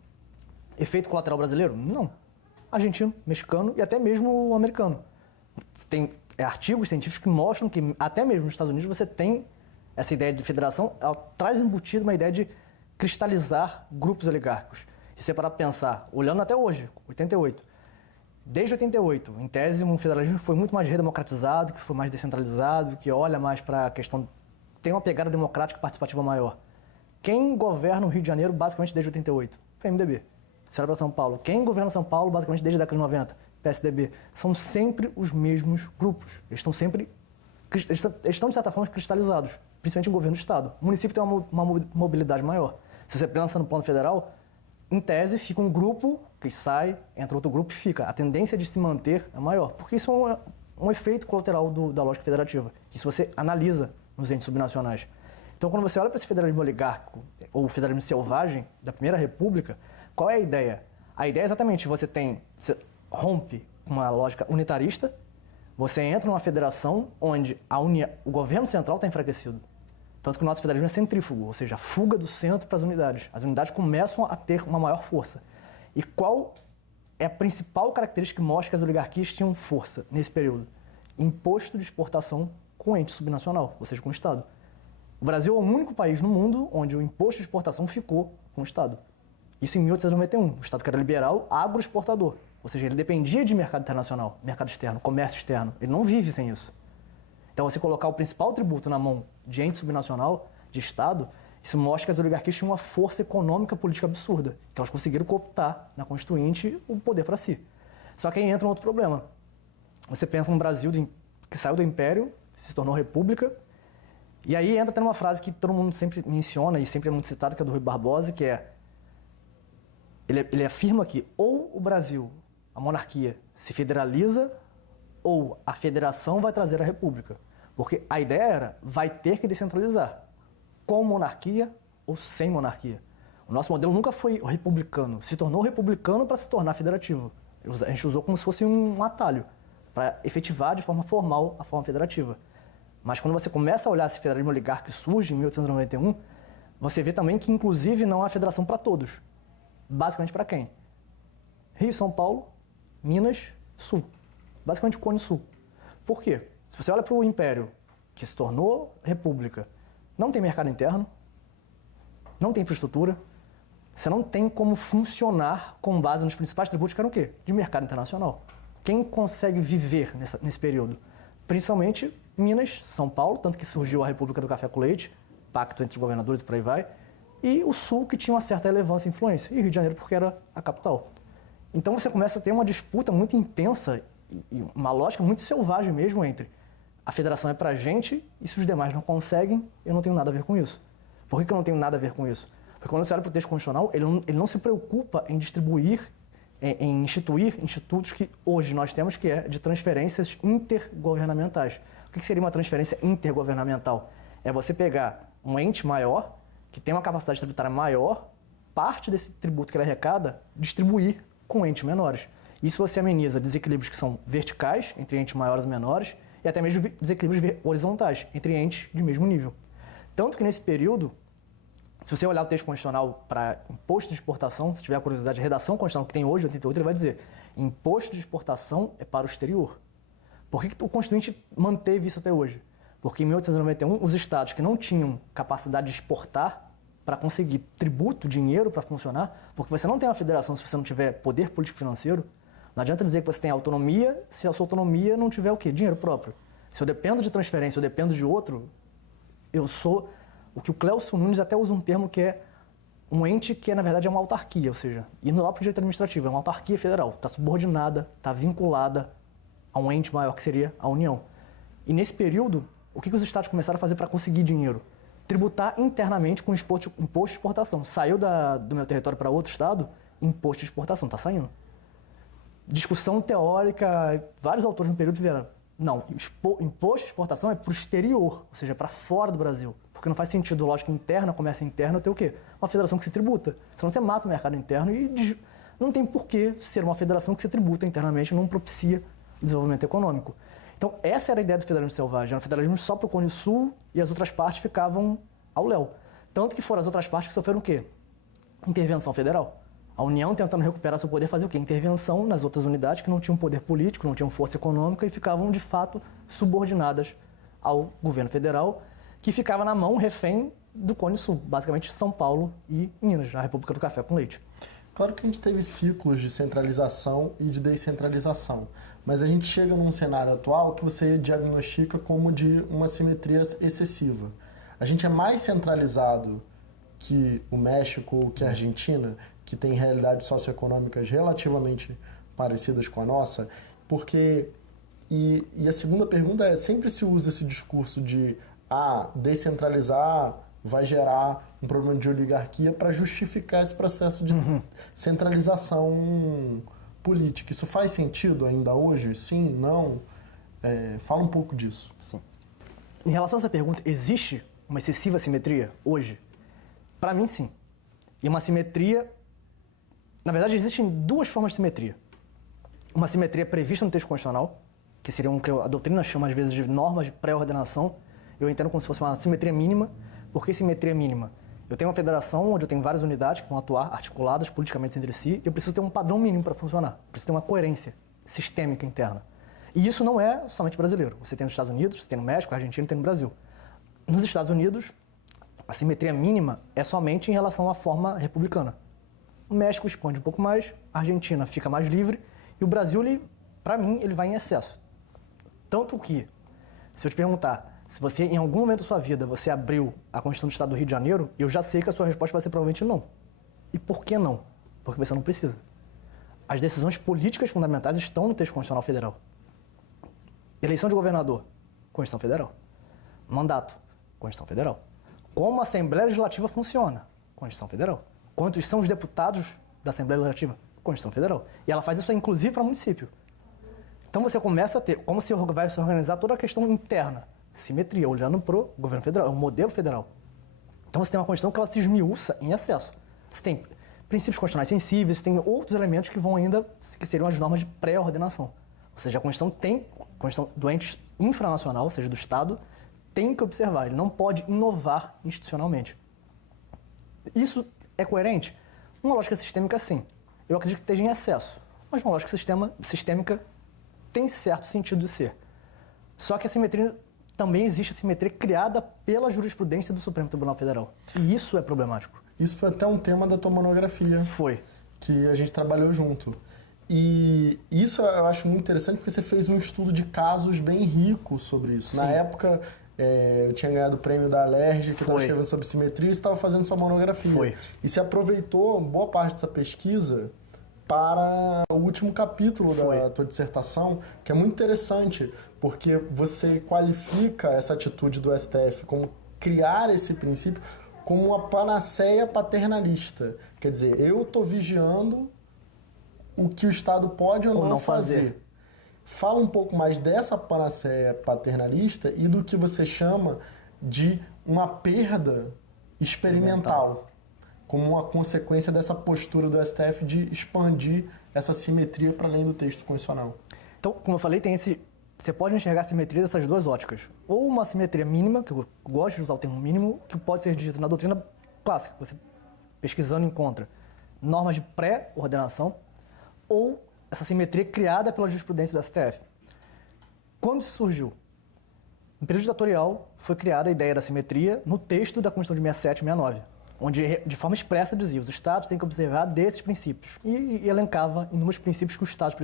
efeito colateral brasileiro? Não. Argentino, mexicano e até mesmo o americano. Tem artigos científicos que mostram que até mesmo nos Estados Unidos você tem essa ideia de federação, ela traz embutido uma ideia de cristalizar grupos oligárquicos. E se você parar para pensar, olhando até hoje, 88, desde 88, em tese, um federalismo que foi muito mais redemocratizado, que foi mais descentralizado, que olha mais para a questão, tem uma pegada democrática e participativa maior. Quem governa o Rio de Janeiro, basicamente, desde 88? PMDB. Se olha para São Paulo. Quem governa São Paulo, basicamente, desde a década de 90? PSDB. São sempre os mesmos grupos. Eles estão, de certa forma, cristalizados, principalmente em governo do Estado. O município tem uma mobilidade maior. Se você pensa no plano federal, em tese, fica um grupo que sai, entra outro grupo e fica. A tendência de se manter é maior, porque isso é um efeito colateral da lógica federativa. Isso você analisa nos entes subnacionais. Então, quando você olha para esse federalismo oligárquico, ou federalismo selvagem da Primeira República, qual é a ideia? A ideia é exatamente, você rompe uma lógica unitarista, você entra numa federação onde o governo central está enfraquecido. Tanto que o nosso federalismo é centrífugo, ou seja, a fuga do centro para as unidades. As unidades começam a ter uma maior força. E qual é a principal característica que mostra que as oligarquias tinham força nesse período? Imposto de exportação com ente subnacional, ou seja, com o Estado. O Brasil é o único país no mundo onde o imposto de exportação ficou com o Estado. Isso em 1891. O Estado que era liberal, agroexportador. Ou seja, ele dependia de mercado internacional, mercado externo, comércio externo. Ele não vive sem isso. Então, você colocar o principal tributo na mão de ente subnacional, de Estado, isso mostra que as oligarquias tinham uma força econômica política absurda, que elas conseguiram cooptar na Constituinte o poder para si. Só que aí entra um outro problema. Você pensa no Brasil que saiu do Império, se tornou república, e aí entra até uma frase que todo mundo sempre menciona e sempre é muito citado, que é do Rui Barbosa, que é... Ele afirma que ou o Brasil, a monarquia, se federaliza ou a federação vai trazer a república. Porque a ideia era, vai ter que descentralizar, com monarquia ou sem monarquia. O nosso modelo nunca foi republicano, se tornou republicano para se tornar federativo. A gente usou como se fosse um atalho, para efetivar de forma formal a forma federativa. Mas quando você começa a olhar esse federalismo oligárquico que surge em 1891, você vê também que, inclusive, não há federação para todos. Basicamente para quem? Rio, São Paulo, Minas, Sul. Basicamente o Cone Sul. Por quê? Se você olha para o Império, que se tornou república, não tem mercado interno, não tem infraestrutura, você não tem como funcionar com base nos principais tributos que eram o quê? De mercado internacional. Quem consegue viver nesse período? Principalmente Minas, São Paulo, tanto que surgiu a República do Café com Leite, pacto entre os governadores e por aí vai, e o Sul, que tinha uma certa relevância e influência, e Rio de Janeiro, porque era a capital. Então você começa a ter uma disputa muito intensa e uma lógica muito selvagem mesmo entre a federação é pra gente e se os demais não conseguem, eu não tenho nada a ver com isso. Por que eu não tenho nada a ver com isso? Porque quando você olha para o texto constitucional, ele não se preocupa em distribuir, em instituir institutos que hoje nós temos, que é de transferências intergovernamentais. O que seria uma transferência intergovernamental? É você pegar um ente maior, que tem uma capacidade tributária maior, parte desse tributo que ele arrecada, distribuir com entes menores. Isso você ameniza desequilíbrios que são verticais, entre entes maiores e menores, e até mesmo desequilíbrios horizontais, entre entes de mesmo nível. Tanto que nesse período, se você olhar o texto constitucional para imposto de exportação, se tiver a curiosidade, a redação constitucional que tem hoje, 88, ele vai dizer imposto de exportação é para o exterior. Por que o Constituinte manteve isso até hoje? Porque em 1891, os estados que não tinham capacidade de exportar para conseguir tributo, dinheiro para funcionar, porque você não tem uma federação se você não tiver poder político financeiro, não adianta dizer que você tem autonomia se a sua autonomia não tiver o quê? Dinheiro próprio. Se eu dependo de transferência, eu dependo de outro, eu sou o que o Cleuson Nunes até usa um termo que é um ente que, na verdade, é uma autarquia, ou seja, indo lá para o direito administrativo, é uma autarquia federal, está subordinada, está vinculada a um ente maior que seria a União. E nesse período, o que os estados começaram a fazer para conseguir dinheiro? Tributar internamente com imposto de exportação. Saiu do meu território para outro estado, imposto de exportação, está saindo. discussão teórica, vários autores no período vieram, não, imposto de exportação é para o exterior, ou seja, para fora do Brasil. Porque não faz sentido, lógica interna, comércio interno, ter o quê? Uma federação que se tributa. Senão você mata o mercado interno e não tem por que ser uma federação que se tributa internamente, não propicia desenvolvimento econômico. Então, essa era a ideia do federalismo selvagem. Era um federalismo só para o Cone Sul e as outras partes ficavam ao léu. Tanto que foram as outras partes que sofreram o quê? Intervenção federal. A União tentando recuperar seu poder fazia o quê? Intervenção nas outras unidades que não tinham poder político, não tinham força econômica e ficavam, de fato, subordinadas ao governo federal, que ficava na mão, refém do Cone Sul, basicamente São Paulo e Minas, a República do Café com Leite. Claro que a gente teve ciclos de centralização e de descentralização, mas a gente chega num cenário atual que você diagnostica como de uma simetria excessiva. A gente é mais centralizado que o México, que a Argentina, que tem realidades socioeconômicas relativamente parecidas com a nossa, porque... E a segunda pergunta é, sempre se usa esse discurso de descentralizar vai gerar um problema de oligarquia para justificar esse processo de centralização política. Isso faz sentido ainda hoje? Sim? Não? Fala um pouco disso. Sim. Em relação a essa pergunta, existe uma excessiva simetria hoje? Para mim, sim. E uma simetria... Na verdade, existem duas formas de simetria. Uma simetria prevista no texto constitucional, que seria o que a doutrina chama, às vezes, de normas de pré-ordenação. Eu entendo como se fosse uma simetria mínima. Por que simetria mínima? Eu tenho uma federação onde eu tenho várias unidades que vão atuar articuladas politicamente entre si e eu preciso ter um padrão mínimo para funcionar. Preciso ter uma coerência sistêmica interna. E isso não é somente brasileiro. Você tem nos Estados Unidos, você tem no México, a Argentina, tem no Brasil. Nos Estados Unidos, a simetria mínima é somente em relação à forma republicana. O México expande um pouco mais, a Argentina fica mais livre e o Brasil, para mim, ele vai em excesso. Tanto que, se eu te perguntar, se você, em algum momento da sua vida, você abriu a Constituição do Estado do Rio de Janeiro, eu já sei que a sua resposta vai ser provavelmente não. E por que não? Porque você não precisa. As decisões políticas fundamentais estão no texto constitucional federal. Eleição de governador, Constituição Federal. Mandato, Constituição Federal. Como a Assembleia Legislativa funciona, Constituição Federal. Quantos são os deputados da Assembleia Legislativa, Constituição Federal. E ela faz isso, inclusive, para município. Então você começa a ter, como se vai se organizar toda a questão interna. Simetria, olhando para o governo federal, é um modelo federal. Então você tem uma Constituição que ela se esmiuça em excesso. Você tem princípios constitucionais sensíveis, tem outros elementos que vão ainda, que seriam as normas de pré-ordenação. Ou seja, a Constituição do ente infranacional, ou seja, do Estado, tem que observar, ele não pode inovar institucionalmente. Isso é coerente? Uma lógica sistêmica, sim. Eu acredito que esteja em excesso, mas uma lógica sistêmica tem certo sentido de ser. Só que a simetria... Também existe a simetria criada pela jurisprudência do Supremo Tribunal Federal. E isso é problemático. Isso foi até um tema da tua monografia. Foi. Que a gente trabalhou junto. E isso eu acho muito interessante porque você fez um estudo de casos bem rico sobre isso. Sim. Na época, eu tinha ganhado o prêmio da Alerj, que estava escrevendo sobre simetria, e estava fazendo sua monografia. Foi. E você aproveitou boa parte dessa pesquisa para o último capítulo da tua dissertação, que é muito interessante, porque você qualifica essa atitude do STF como criar esse princípio como uma panaceia paternalista. Quer dizer, eu estou vigiando o que o Estado pode ou não fazer. Fala um pouco mais dessa panaceia paternalista e do que você chama de uma perda experimental, como uma consequência dessa postura do STF de expandir essa simetria para além do texto constitucional. Então, como eu falei, você pode enxergar a simetria dessas duas óticas. Ou uma simetria mínima, que eu gosto de usar o termo mínimo, que pode ser dito na doutrina clássica, você pesquisando encontra normas de pré-ordenação, ou essa simetria criada pela jurisprudência do STF. Quando isso surgiu? No período ditatorial, foi criada a ideia da simetria no texto da Constituição de 67 e 69, onde, de forma expressa, dizia os Estados têm que observar desses princípios, e elencava inúmeros princípios que os Estados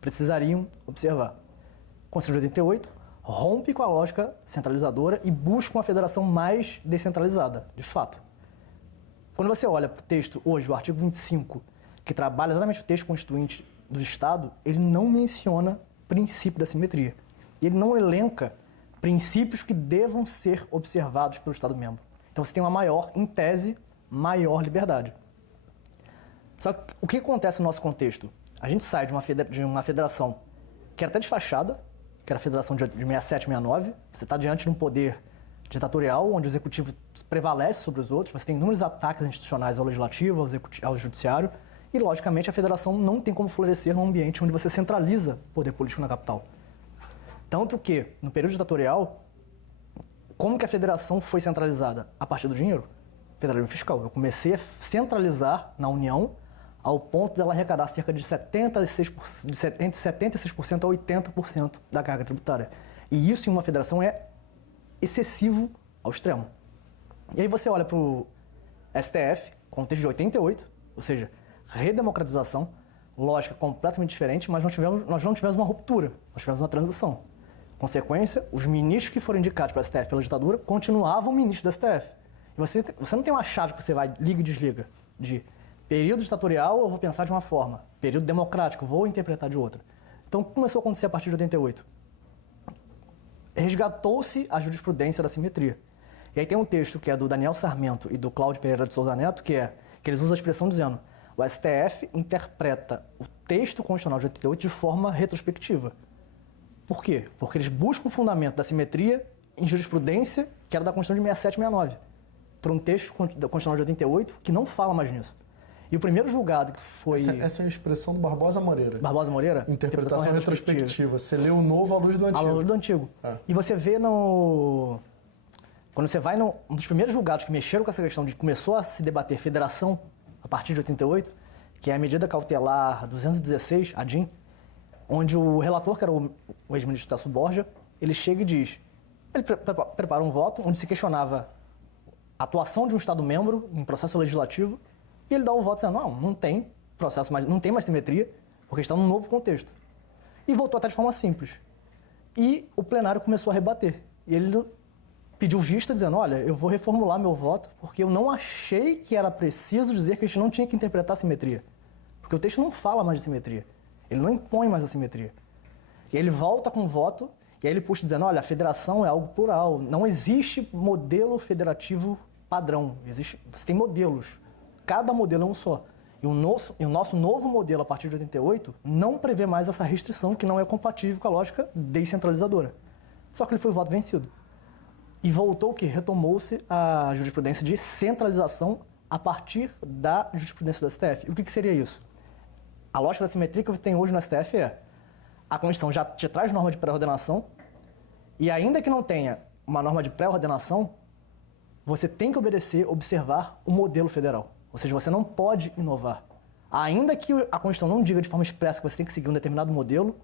precisariam observar. A Constituição de 88 rompe com a lógica centralizadora e busca uma federação mais descentralizada, de fato. Quando você olha para o texto hoje, o artigo 25, que trabalha exatamente o texto constituinte do Estado, ele não menciona princípio da simetria. Ele não elenca princípios que devam ser observados pelo Estado-membro. Então você tem uma maior, em tese, maior liberdade. Só que o que acontece no nosso contexto? a gente sai de uma federação que era até de fachada, que era a federação de 67, 69, você está diante de um poder ditatorial, onde o executivo prevalece sobre os outros, você tem inúmeros ataques institucionais ao legislativo, ao judiciário, e, logicamente, a federação não tem como florescer num ambiente onde você centraliza o poder político na capital. Tanto que, no período ditatorial, como que a federação foi centralizada? A partir do dinheiro. Federalismo fiscal. Eu comecei a centralizar na União ao ponto dela arrecadar cerca de 76%, entre 76% a 80% da carga tributária. E isso em uma federação é excessivo ao extremo. E aí você olha para o STF, contexto de 88, ou seja, redemocratização, lógica completamente diferente, mas nós não tivemos uma ruptura, nós tivemos uma transição. Consequência, os ministros que foram indicados para o STF pela ditadura continuavam ministros do STF. E você não tem uma chave que você vai, liga e desliga, de período ditatorial eu vou pensar de uma forma, período democrático vou interpretar de outra. Então, o que começou a acontecer a partir de 88? Resgatou-se a jurisprudência da simetria. E aí tem um texto que é do Daniel Sarmento e do Cláudio Pereira de Souza Neto, que eles usam a expressão dizendo: o STF interpreta o texto constitucional de 88 de forma retrospectiva. Por quê? Porque eles buscam o fundamento da simetria em jurisprudência que era da Constituição de 67 e 69, para um texto da Constitucional de 88 que não fala mais nisso. E o primeiro julgado que foi... Essa é a expressão do Barbosa Moreira. Barbosa Moreira? Interpretação retrospectiva. Você lê o novo à luz do antigo. À luz do antigo. É. E você vê no... Quando você vai um dos primeiros julgados que mexeram com essa questão de começou a se debater federação a partir de 88, que é a medida cautelar 216, a DIN, onde o relator, que era o ex-ministro Tasso Borja, ele chega e diz... Ele prepara um voto onde se questionava a atuação de um Estado-membro em processo legislativo. E ele dá o voto dizendo, não tem processo, não tem mais simetria, porque está num novo contexto. E voltou até de forma simples. E o plenário começou a rebater. E ele pediu vista dizendo, olha, eu vou reformular meu voto, porque eu não achei que era preciso dizer que a gente não tinha que interpretar a simetria. Porque o texto não fala mais de simetria. Ele não impõe mais a simetria. E aí ele volta com o voto, e aí ele puxa dizendo, olha, a federação é algo plural, não existe modelo federativo padrão. Você tem modelos. Cada modelo é um só. E o nosso novo modelo, a partir de 88, não prevê mais essa restrição que não é compatível com a lógica descentralizadora. Só que ele foi o voto vencido. E voltou o quê? Retomou-se a jurisprudência de centralização a partir da jurisprudência do STF. E o que seria isso? A lógica da simetria que você tem hoje no STF é a Constituição já te traz norma de pré-ordenação e ainda que não tenha uma norma de pré-ordenação, você tem que observar o modelo federal. Ou seja, você não pode inovar. Ainda que a Constituição não diga de forma expressa que você tem que seguir um determinado modelo,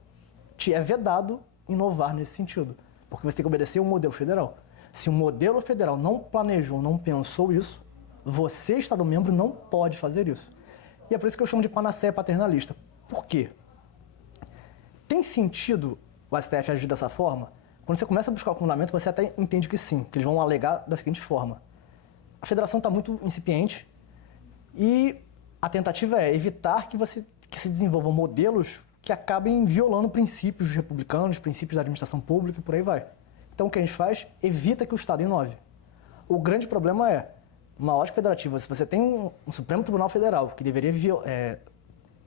te é vedado inovar nesse sentido, porque você tem que obedecer o modelo federal. Se o modelo federal não planejou, não pensou isso, você, Estado-membro, não pode fazer isso. E é por isso que eu chamo de panaceia paternalista. Por quê? Tem sentido o STF agir dessa forma? Quando você começa a buscar o fundamento, você até entende que sim, que eles vão alegar da seguinte forma. A federação está muito incipiente, e a tentativa é evitar que se desenvolvam modelos que acabem violando princípios republicanos, princípios da administração pública e por aí vai. Então, o que a gente faz? Evita que o Estado inove. O grande problema é, uma lógica federativa, se você tem um Supremo Tribunal Federal que deveria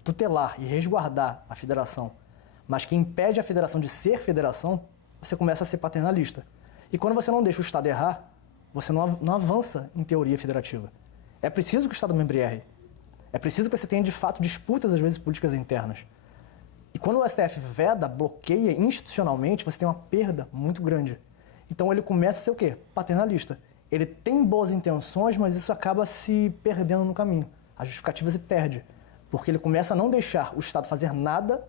tutelar e resguardar a federação, mas que impede a federação de ser federação, você começa a ser paternalista. E quando você não deixa o Estado errar, você não avança em teoria federativa. É preciso que o Estado-membro erre. É preciso que você tenha, de fato, disputas, às vezes, políticas internas. E quando o STF veda, bloqueia institucionalmente, você tem uma perda muito grande. Então ele começa a ser o quê? Paternalista. Ele tem boas intenções, mas isso acaba se perdendo no caminho. A justificativa se perde. Porque ele começa a não deixar o Estado fazer nada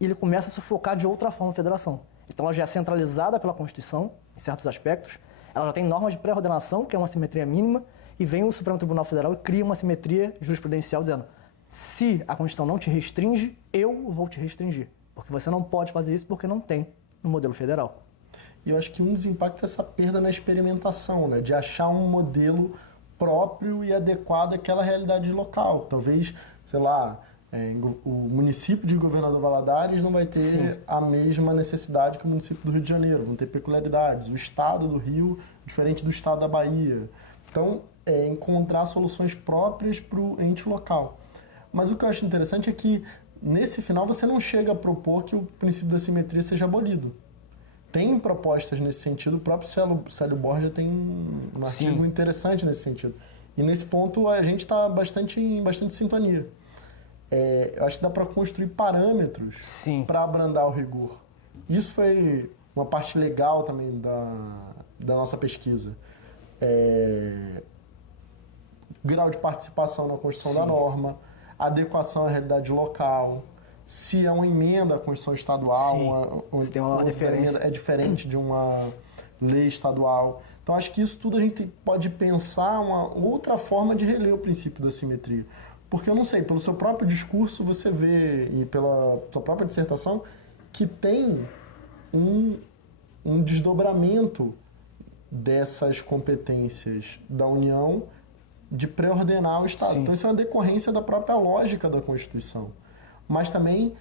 e ele começa a sufocar de outra forma a federação. Então ela já é centralizada pela Constituição, em certos aspectos. Ela já tem normas de pré-ordenação, que é uma simetria mínima, e vem o Supremo Tribunal Federal e cria uma simetria jurisprudencial dizendo: se a Constituição não te restringe, eu vou te restringir. Porque você não pode fazer isso porque não tem no modelo federal. E eu acho que um dos impactos é essa perda na experimentação, né? De achar um modelo próprio e adequado àquela realidade local. Talvez, sei lá, o município de Governador Valadares não vai ter Sim. a mesma necessidade que o município do Rio de Janeiro, vão ter peculiaridades. O estado do Rio, diferente do estado da Bahia. Então, encontrar soluções próprias para o ente local. Mas o que eu acho interessante é que nesse final você não chega a propor que o princípio da simetria seja abolido. Tem propostas nesse sentido, o próprio Célio Borja tem um artigo interessante nesse sentido. E nesse ponto a gente está em bastante sintonia. Eu acho que dá para construir parâmetros para abrandar o rigor. Isso foi uma parte legal também da nossa pesquisa. Grau de participação na construção da norma, adequação à realidade local, se é uma emenda à Constituição Estadual, se tem uma diferença. É diferente de uma lei estadual. Então, acho que isso tudo a gente pode pensar uma outra forma de reler o princípio da simetria. Porque eu não sei, pelo seu próprio discurso você vê, e pela sua própria dissertação, que tem um desdobramento dessas competências da União de pré-ordenar o Estado. Então, isso é uma decorrência da própria lógica da Constituição. Mas também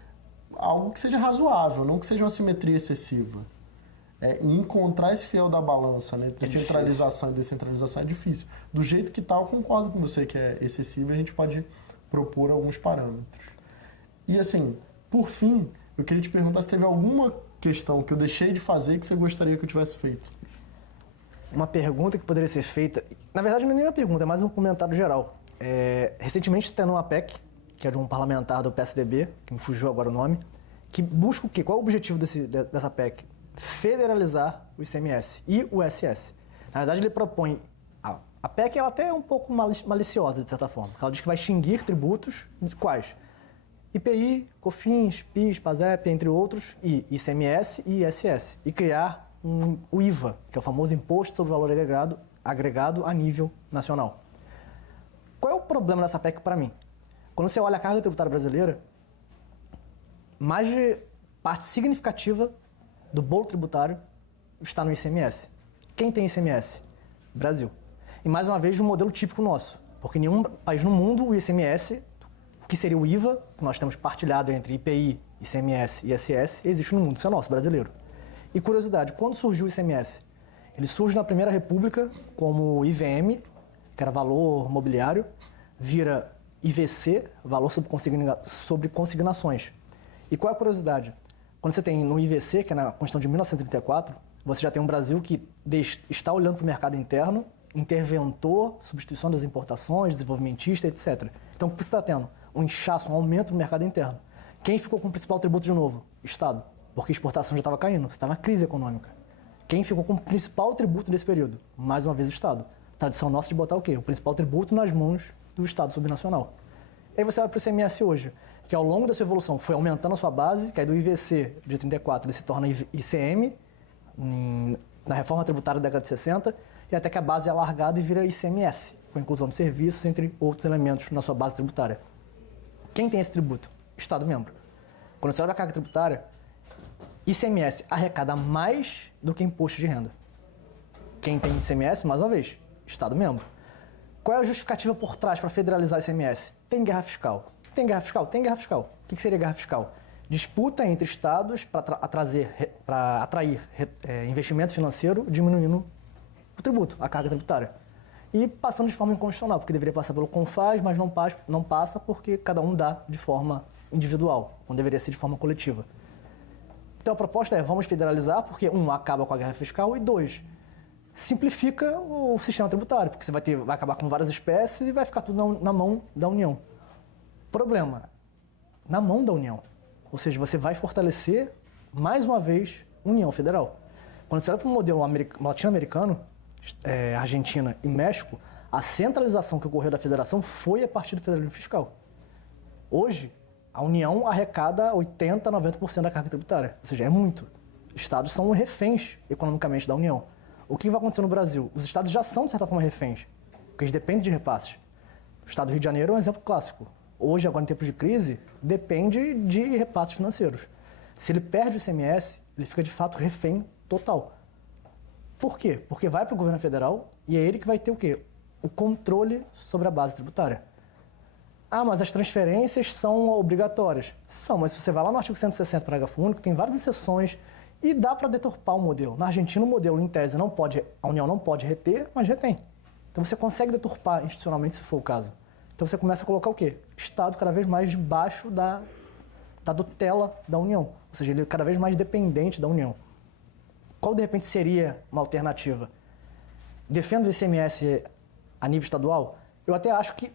algo que seja razoável, não que seja uma simetria excessiva. Encontrar esse fiel da balança, né, entre centralização e descentralização é difícil. Do jeito que está, eu concordo com você que é excessivo e a gente pode propor alguns parâmetros. E assim, por fim, eu queria te perguntar se teve alguma questão que eu deixei de fazer que você gostaria que eu tivesse feito. Uma pergunta que poderia ser feita... Na verdade, não é nem uma pergunta, é mais um comentário geral. Recentemente, tendo uma PEC, que é de um parlamentar do PSDB, que me fugiu agora o nome, que busca o quê? Qual é o objetivo dessa PEC? Federalizar o ICMS e o ISS. Na verdade, ele propõe... A PEC ela até é um pouco maliciosa, de certa forma. Ela diz que vai extinguir tributos de quais? IPI, COFINS, PIS, PASEP, entre outros, e ICMS e ISS. E criar o IVA, que é o famoso Imposto sobre o Valor Agregado a nível nacional. Qual é o problema dessa PEC para mim? Quando você olha a carga tributária brasileira, mais de parte significativa do bolo tributário está no ICMS. Quem tem ICMS? Brasil. E mais uma vez, um modelo típico nosso, porque em nenhum país no mundo o ICMS, o que seria o IVA, que nós temos partilhado entre IPI, ICMS e ISS, existe no mundo, isso é nosso, brasileiro. E curiosidade, quando surgiu o ICMS? Ele surge na Primeira República como IVM, que era valor mobiliário, vira IVC, valor sobre consignações. E qual é a curiosidade? Quando você tem no IVC, que é na Constituição de 1934, você já tem um Brasil que está olhando para o mercado interno, interventor, substituição das importações, desenvolvimentista, etc. Então, o que você está tendo? Um inchaço, um aumento no mercado interno. Quem ficou com o principal tributo de novo? Estado. Porque a exportação já estava caindo, você está na crise econômica. Quem ficou com o principal tributo nesse período? Mais uma vez o Estado. Tradição nossa de botar o quê? O principal tributo nas mãos do Estado subnacional. Aí você olha para o ICMS hoje, que ao longo da sua evolução foi aumentando a sua base, que aí do IVC de 34 ele se torna ICM, na reforma tributária da década de 60, e até que a base é alargada e vira ICMS, com a inclusão de serviços, entre outros elementos na sua base tributária. Quem tem esse tributo? Estado membro. Quando você olha a carga tributária, ICMS arrecada mais do que imposto de renda. Quem tem ICMS, mais uma vez, Estado membro. Qual é a justificativa por trás para federalizar o ICMS? Tem guerra fiscal. Tem guerra fiscal? Tem guerra fiscal. O que seria guerra fiscal? Disputa entre estados para atrair investimento financeiro, diminuindo o tributo, a carga tributária. E passando de forma inconstitucional, porque deveria passar pelo CONFAS, mas não passa porque cada um dá de forma individual, quando deveria ser de forma coletiva. Então a proposta é, vamos federalizar, porque acaba com a guerra fiscal, e 2, simplifica o sistema tributário, porque você vai acabar com várias espécies e vai ficar tudo na mão da União. Problema, na mão da União. Ou seja, você vai fortalecer, mais uma vez, União Federal. Quando você olha para o modelo latino-americano, Argentina e México, a centralização que ocorreu da federação foi a partir do federalismo fiscal. Hoje, a União arrecada 80%, 90% da carga tributária. Ou seja, é muito. Os estados são reféns economicamente da União. O que vai acontecer no Brasil? Os estados já são, de certa forma, reféns, porque eles dependem de repasses. O estado do Rio de Janeiro é um exemplo clássico. Hoje, agora em tempos de crise, depende de repasses financeiros. Se ele perde o ICMS, ele fica de fato refém total. Por quê? Porque vai para o governo federal e é ele que vai ter o quê? O controle sobre a base tributária. Ah, mas as transferências são obrigatórias. São, mas se você vai lá no artigo 160, parágrafo único, tem várias exceções e dá para deturpar o modelo. Na Argentina, o modelo, em tese, a União não pode reter, mas retém. Então você consegue deturpar institucionalmente, se for o caso. Então você começa a colocar o quê? Estado cada vez mais debaixo da tutela da União. Ou seja, ele é cada vez mais dependente da União. Qual, de repente, seria uma alternativa? Defendo o ICMS a nível estadual? Eu até acho que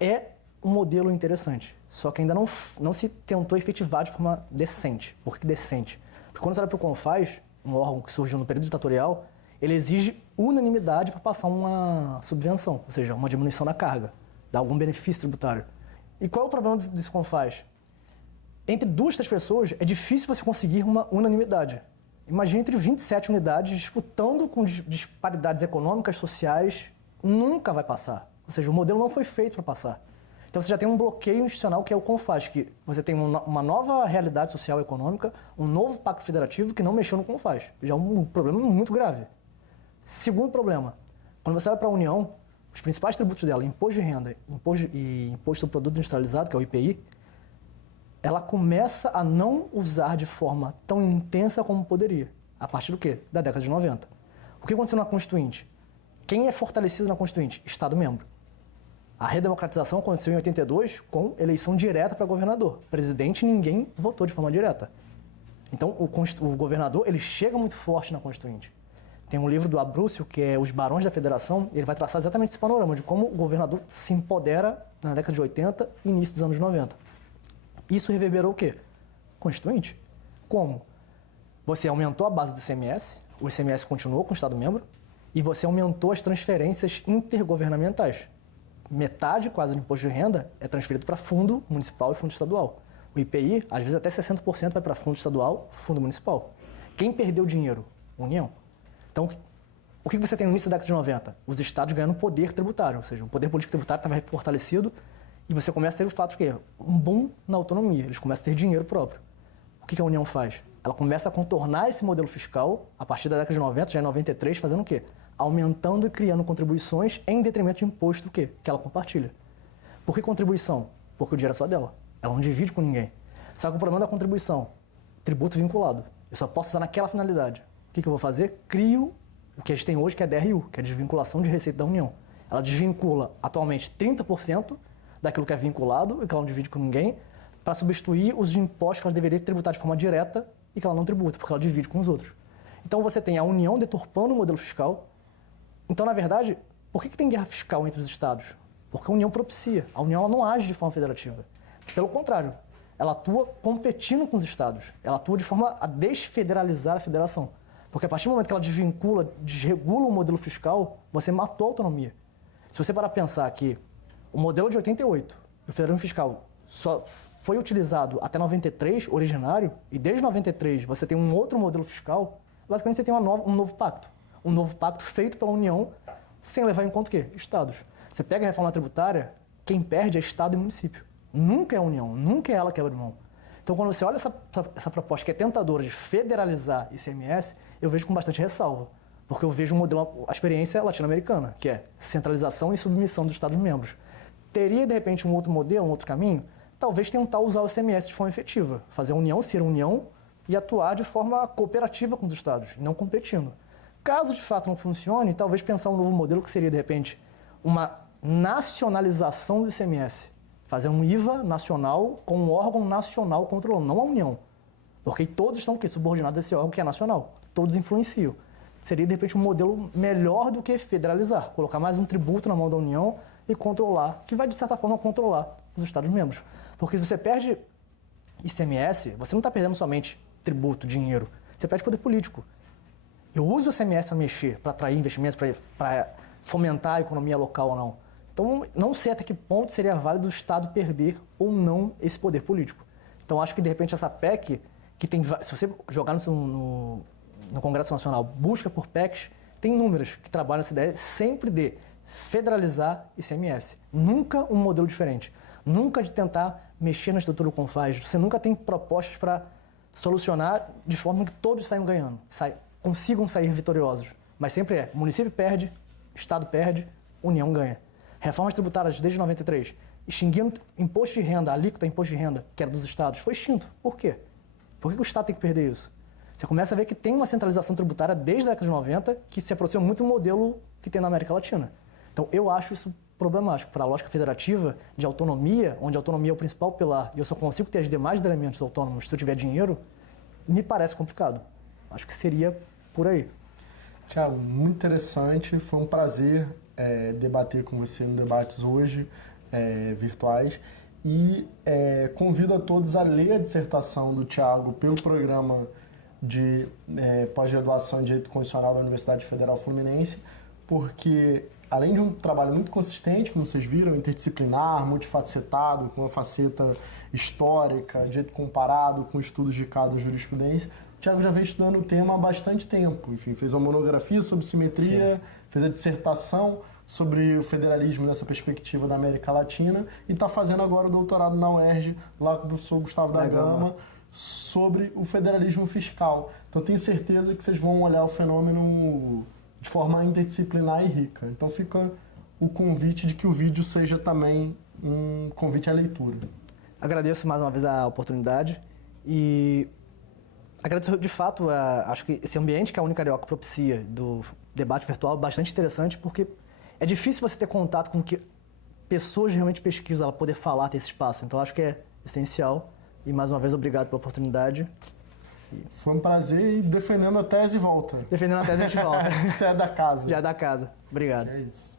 é um modelo interessante, só que ainda não se tentou efetivar de forma decente. Por que decente? Porque quando você olha para o CONFAZ, um órgão que surgiu no período ditatorial, ele exige unanimidade para passar uma subvenção, ou seja, uma diminuição da carga, dar algum benefício tributário. E qual é o problema desse CONFAZ? Entre 2, 3 pessoas, é difícil você conseguir uma unanimidade. Imagine entre 27 unidades disputando com disparidades econômicas, sociais, nunca vai passar. Ou seja, o modelo não foi feito para passar. Então você já tem um bloqueio institucional que é o CONFAZ, que você tem uma nova realidade social e econômica, um novo pacto federativo que não mexeu no CONFAZ. Já é um problema muito grave. Segundo problema, quando você olha para a União, os principais tributos dela, imposto de renda e imposto sobre produto industrializado, que é o IPI, ela começa a não usar de forma tão intensa como poderia. A partir do quê? Da década de 90. O que aconteceu na Constituinte? Quem é fortalecido na Constituinte? Estado-membro. A redemocratização aconteceu em 82 com eleição direta para governador. Presidente, ninguém votou de forma direta. Então, o governador ele chega muito forte na Constituinte. Tem um livro do Abrúcio, que é Os Barões da Federação, e ele vai traçar exatamente esse panorama de como o governador se empodera na década de 80 e início dos anos 90. Isso reverberou o quê? Constituinte. Como? Você aumentou a base do ICMS, o ICMS continuou com o Estado-membro, e você aumentou as transferências intergovernamentais. Metade, quase, do imposto de renda é transferido para fundo municipal e fundo estadual. O IPI, às vezes até 60% vai para fundo estadual, fundo municipal. Quem perdeu dinheiro? União. Então, o que você tem no início da década de 90? Os estados ganhando poder tributário, ou seja, o poder político tributário estava fortalecido e você começa a ter o fato de que um boom na autonomia, eles começam a ter dinheiro próprio. O que a União faz? Ela começa a contornar esse modelo fiscal a partir da década de 90, já em 93, fazendo o quê? Aumentando e criando contribuições em detrimento de imposto do quê? Que ela compartilha. Por que contribuição? Porque o dinheiro é só dela. Ela não divide com ninguém. Só que o problema da contribuição, tributo vinculado. Eu só posso usar naquela finalidade. O que eu vou fazer? Crio o que a gente tem hoje, que é a DRU, que é a desvinculação de receita da União. Ela desvincula atualmente 30% daquilo que é vinculado e que ela não divide com ninguém, para substituir os impostos que ela deveria tributar de forma direta e que ela não tributa, porque ela divide com os outros. Então você tem a União deturpando o modelo fiscal. Então, na verdade, por que tem guerra fiscal entre os estados? Porque a União propicia. A União ela não age de forma federativa. Pelo contrário, ela atua competindo com os estados. Ela atua de forma a desfederalizar a federação. Porque a partir do momento que ela desvincula, desregula o modelo fiscal, você matou a autonomia. Se você parar para pensar que o modelo de 88, o federalismo fiscal, só foi utilizado até 93, originário, e desde 93 você tem um outro modelo fiscal, basicamente você tem um novo pacto. Um novo pacto feito pela União, sem levar em conta o quê? Estados. Você pega a reforma tributária, quem perde é Estado e município. Nunca é a União, nunca é ela que abre mão. Então, quando você olha essa proposta que é tentadora de federalizar ICMS, eu vejo com bastante ressalva. Porque eu vejo a experiência latino-americana, que é centralização e submissão dos Estados-membros. Teria, de repente, um outro modelo, um outro caminho? Talvez tentar usar o ICMS de forma efetiva. Fazer a União ser União e atuar de forma cooperativa com os Estados, não competindo. Caso de fato não funcione, talvez pensar um novo modelo que seria, de repente, uma nacionalização do ICMS. Fazer um IVA nacional com um órgão nacional controlando, não a União. Porque todos estão subordinados a esse órgão que é nacional. Todos influenciam. Seria, de repente, um modelo melhor do que federalizar. Colocar mais um tributo na mão da União e controlar, que vai, de certa forma, controlar os Estados-membros. Porque se você perde ICMS, você não está perdendo somente tributo, dinheiro. Você perde poder político. Eu uso o ICMS para mexer, para atrair investimentos, para fomentar a economia local ou não. Então, não sei até que ponto seria válido o Estado perder ou não esse poder político. Então, acho que, de repente, essa PEC, que tem, se você jogar no Congresso Nacional, busca por PECs, tem inúmeras que trabalham nessa ideia sempre de federalizar ICMS. Nunca um modelo diferente. Nunca de tentar mexer na estrutura do CONFAZ. Você nunca tem propostas para solucionar de forma que todos saiam ganhando, consigam sair vitoriosos. Mas sempre é, município perde, Estado perde, União ganha. Reformas tributárias desde 93, extinguindo imposto de renda, a alíquota imposto de renda, que era dos estados, foi extinto. Por quê? Por que o Estado tem que perder isso? Você começa a ver que tem uma centralização tributária desde a década de 90 que se aproxima muito do modelo que tem na América Latina. Então, eu acho isso problemático para a lógica federativa de autonomia, onde a autonomia é o principal pilar e eu só consigo ter os demais elementos autônomos se eu tiver dinheiro, me parece complicado. Acho que seria por aí. Tiago, muito interessante. Foi um prazer debater com você no Debates hoje, virtuais. E convido a todos a ler a dissertação do Tiago pelo programa de pós-graduação em Direito Constitucional da Universidade Federal Fluminense, porque, além de um trabalho muito consistente, como vocês viram, interdisciplinar, multifacetado, com uma faceta histórica, direito comparado, com estudos de caso de jurisprudência, o Tiago já vem estudando o tema há bastante tempo. Enfim, fez uma monografia sobre simetria, fez a dissertação sobre o federalismo nessa perspectiva da América Latina e está fazendo agora o doutorado na UERJ, lá com o professor Gustavo da Gama, sobre o federalismo fiscal. Então, tenho certeza que vocês vão olhar o fenômeno de forma interdisciplinar e rica. Então, fica o convite de que o vídeo seja também um convite à leitura. Agradeço mais uma vez a oportunidade e agradeço de fato, acho que esse ambiente que a Unicarioca propicia do debate virtual é bastante interessante, porque é difícil você ter contato com o que pessoas realmente pesquisam, ela poder falar, ter esse espaço. Então, acho que é essencial. E, mais uma vez, obrigado pela oportunidade. Foi um prazer e defendendo a tese volta. Defendendo a tese, a gente volta. Você é da casa. Já é da casa. Obrigado. É isso.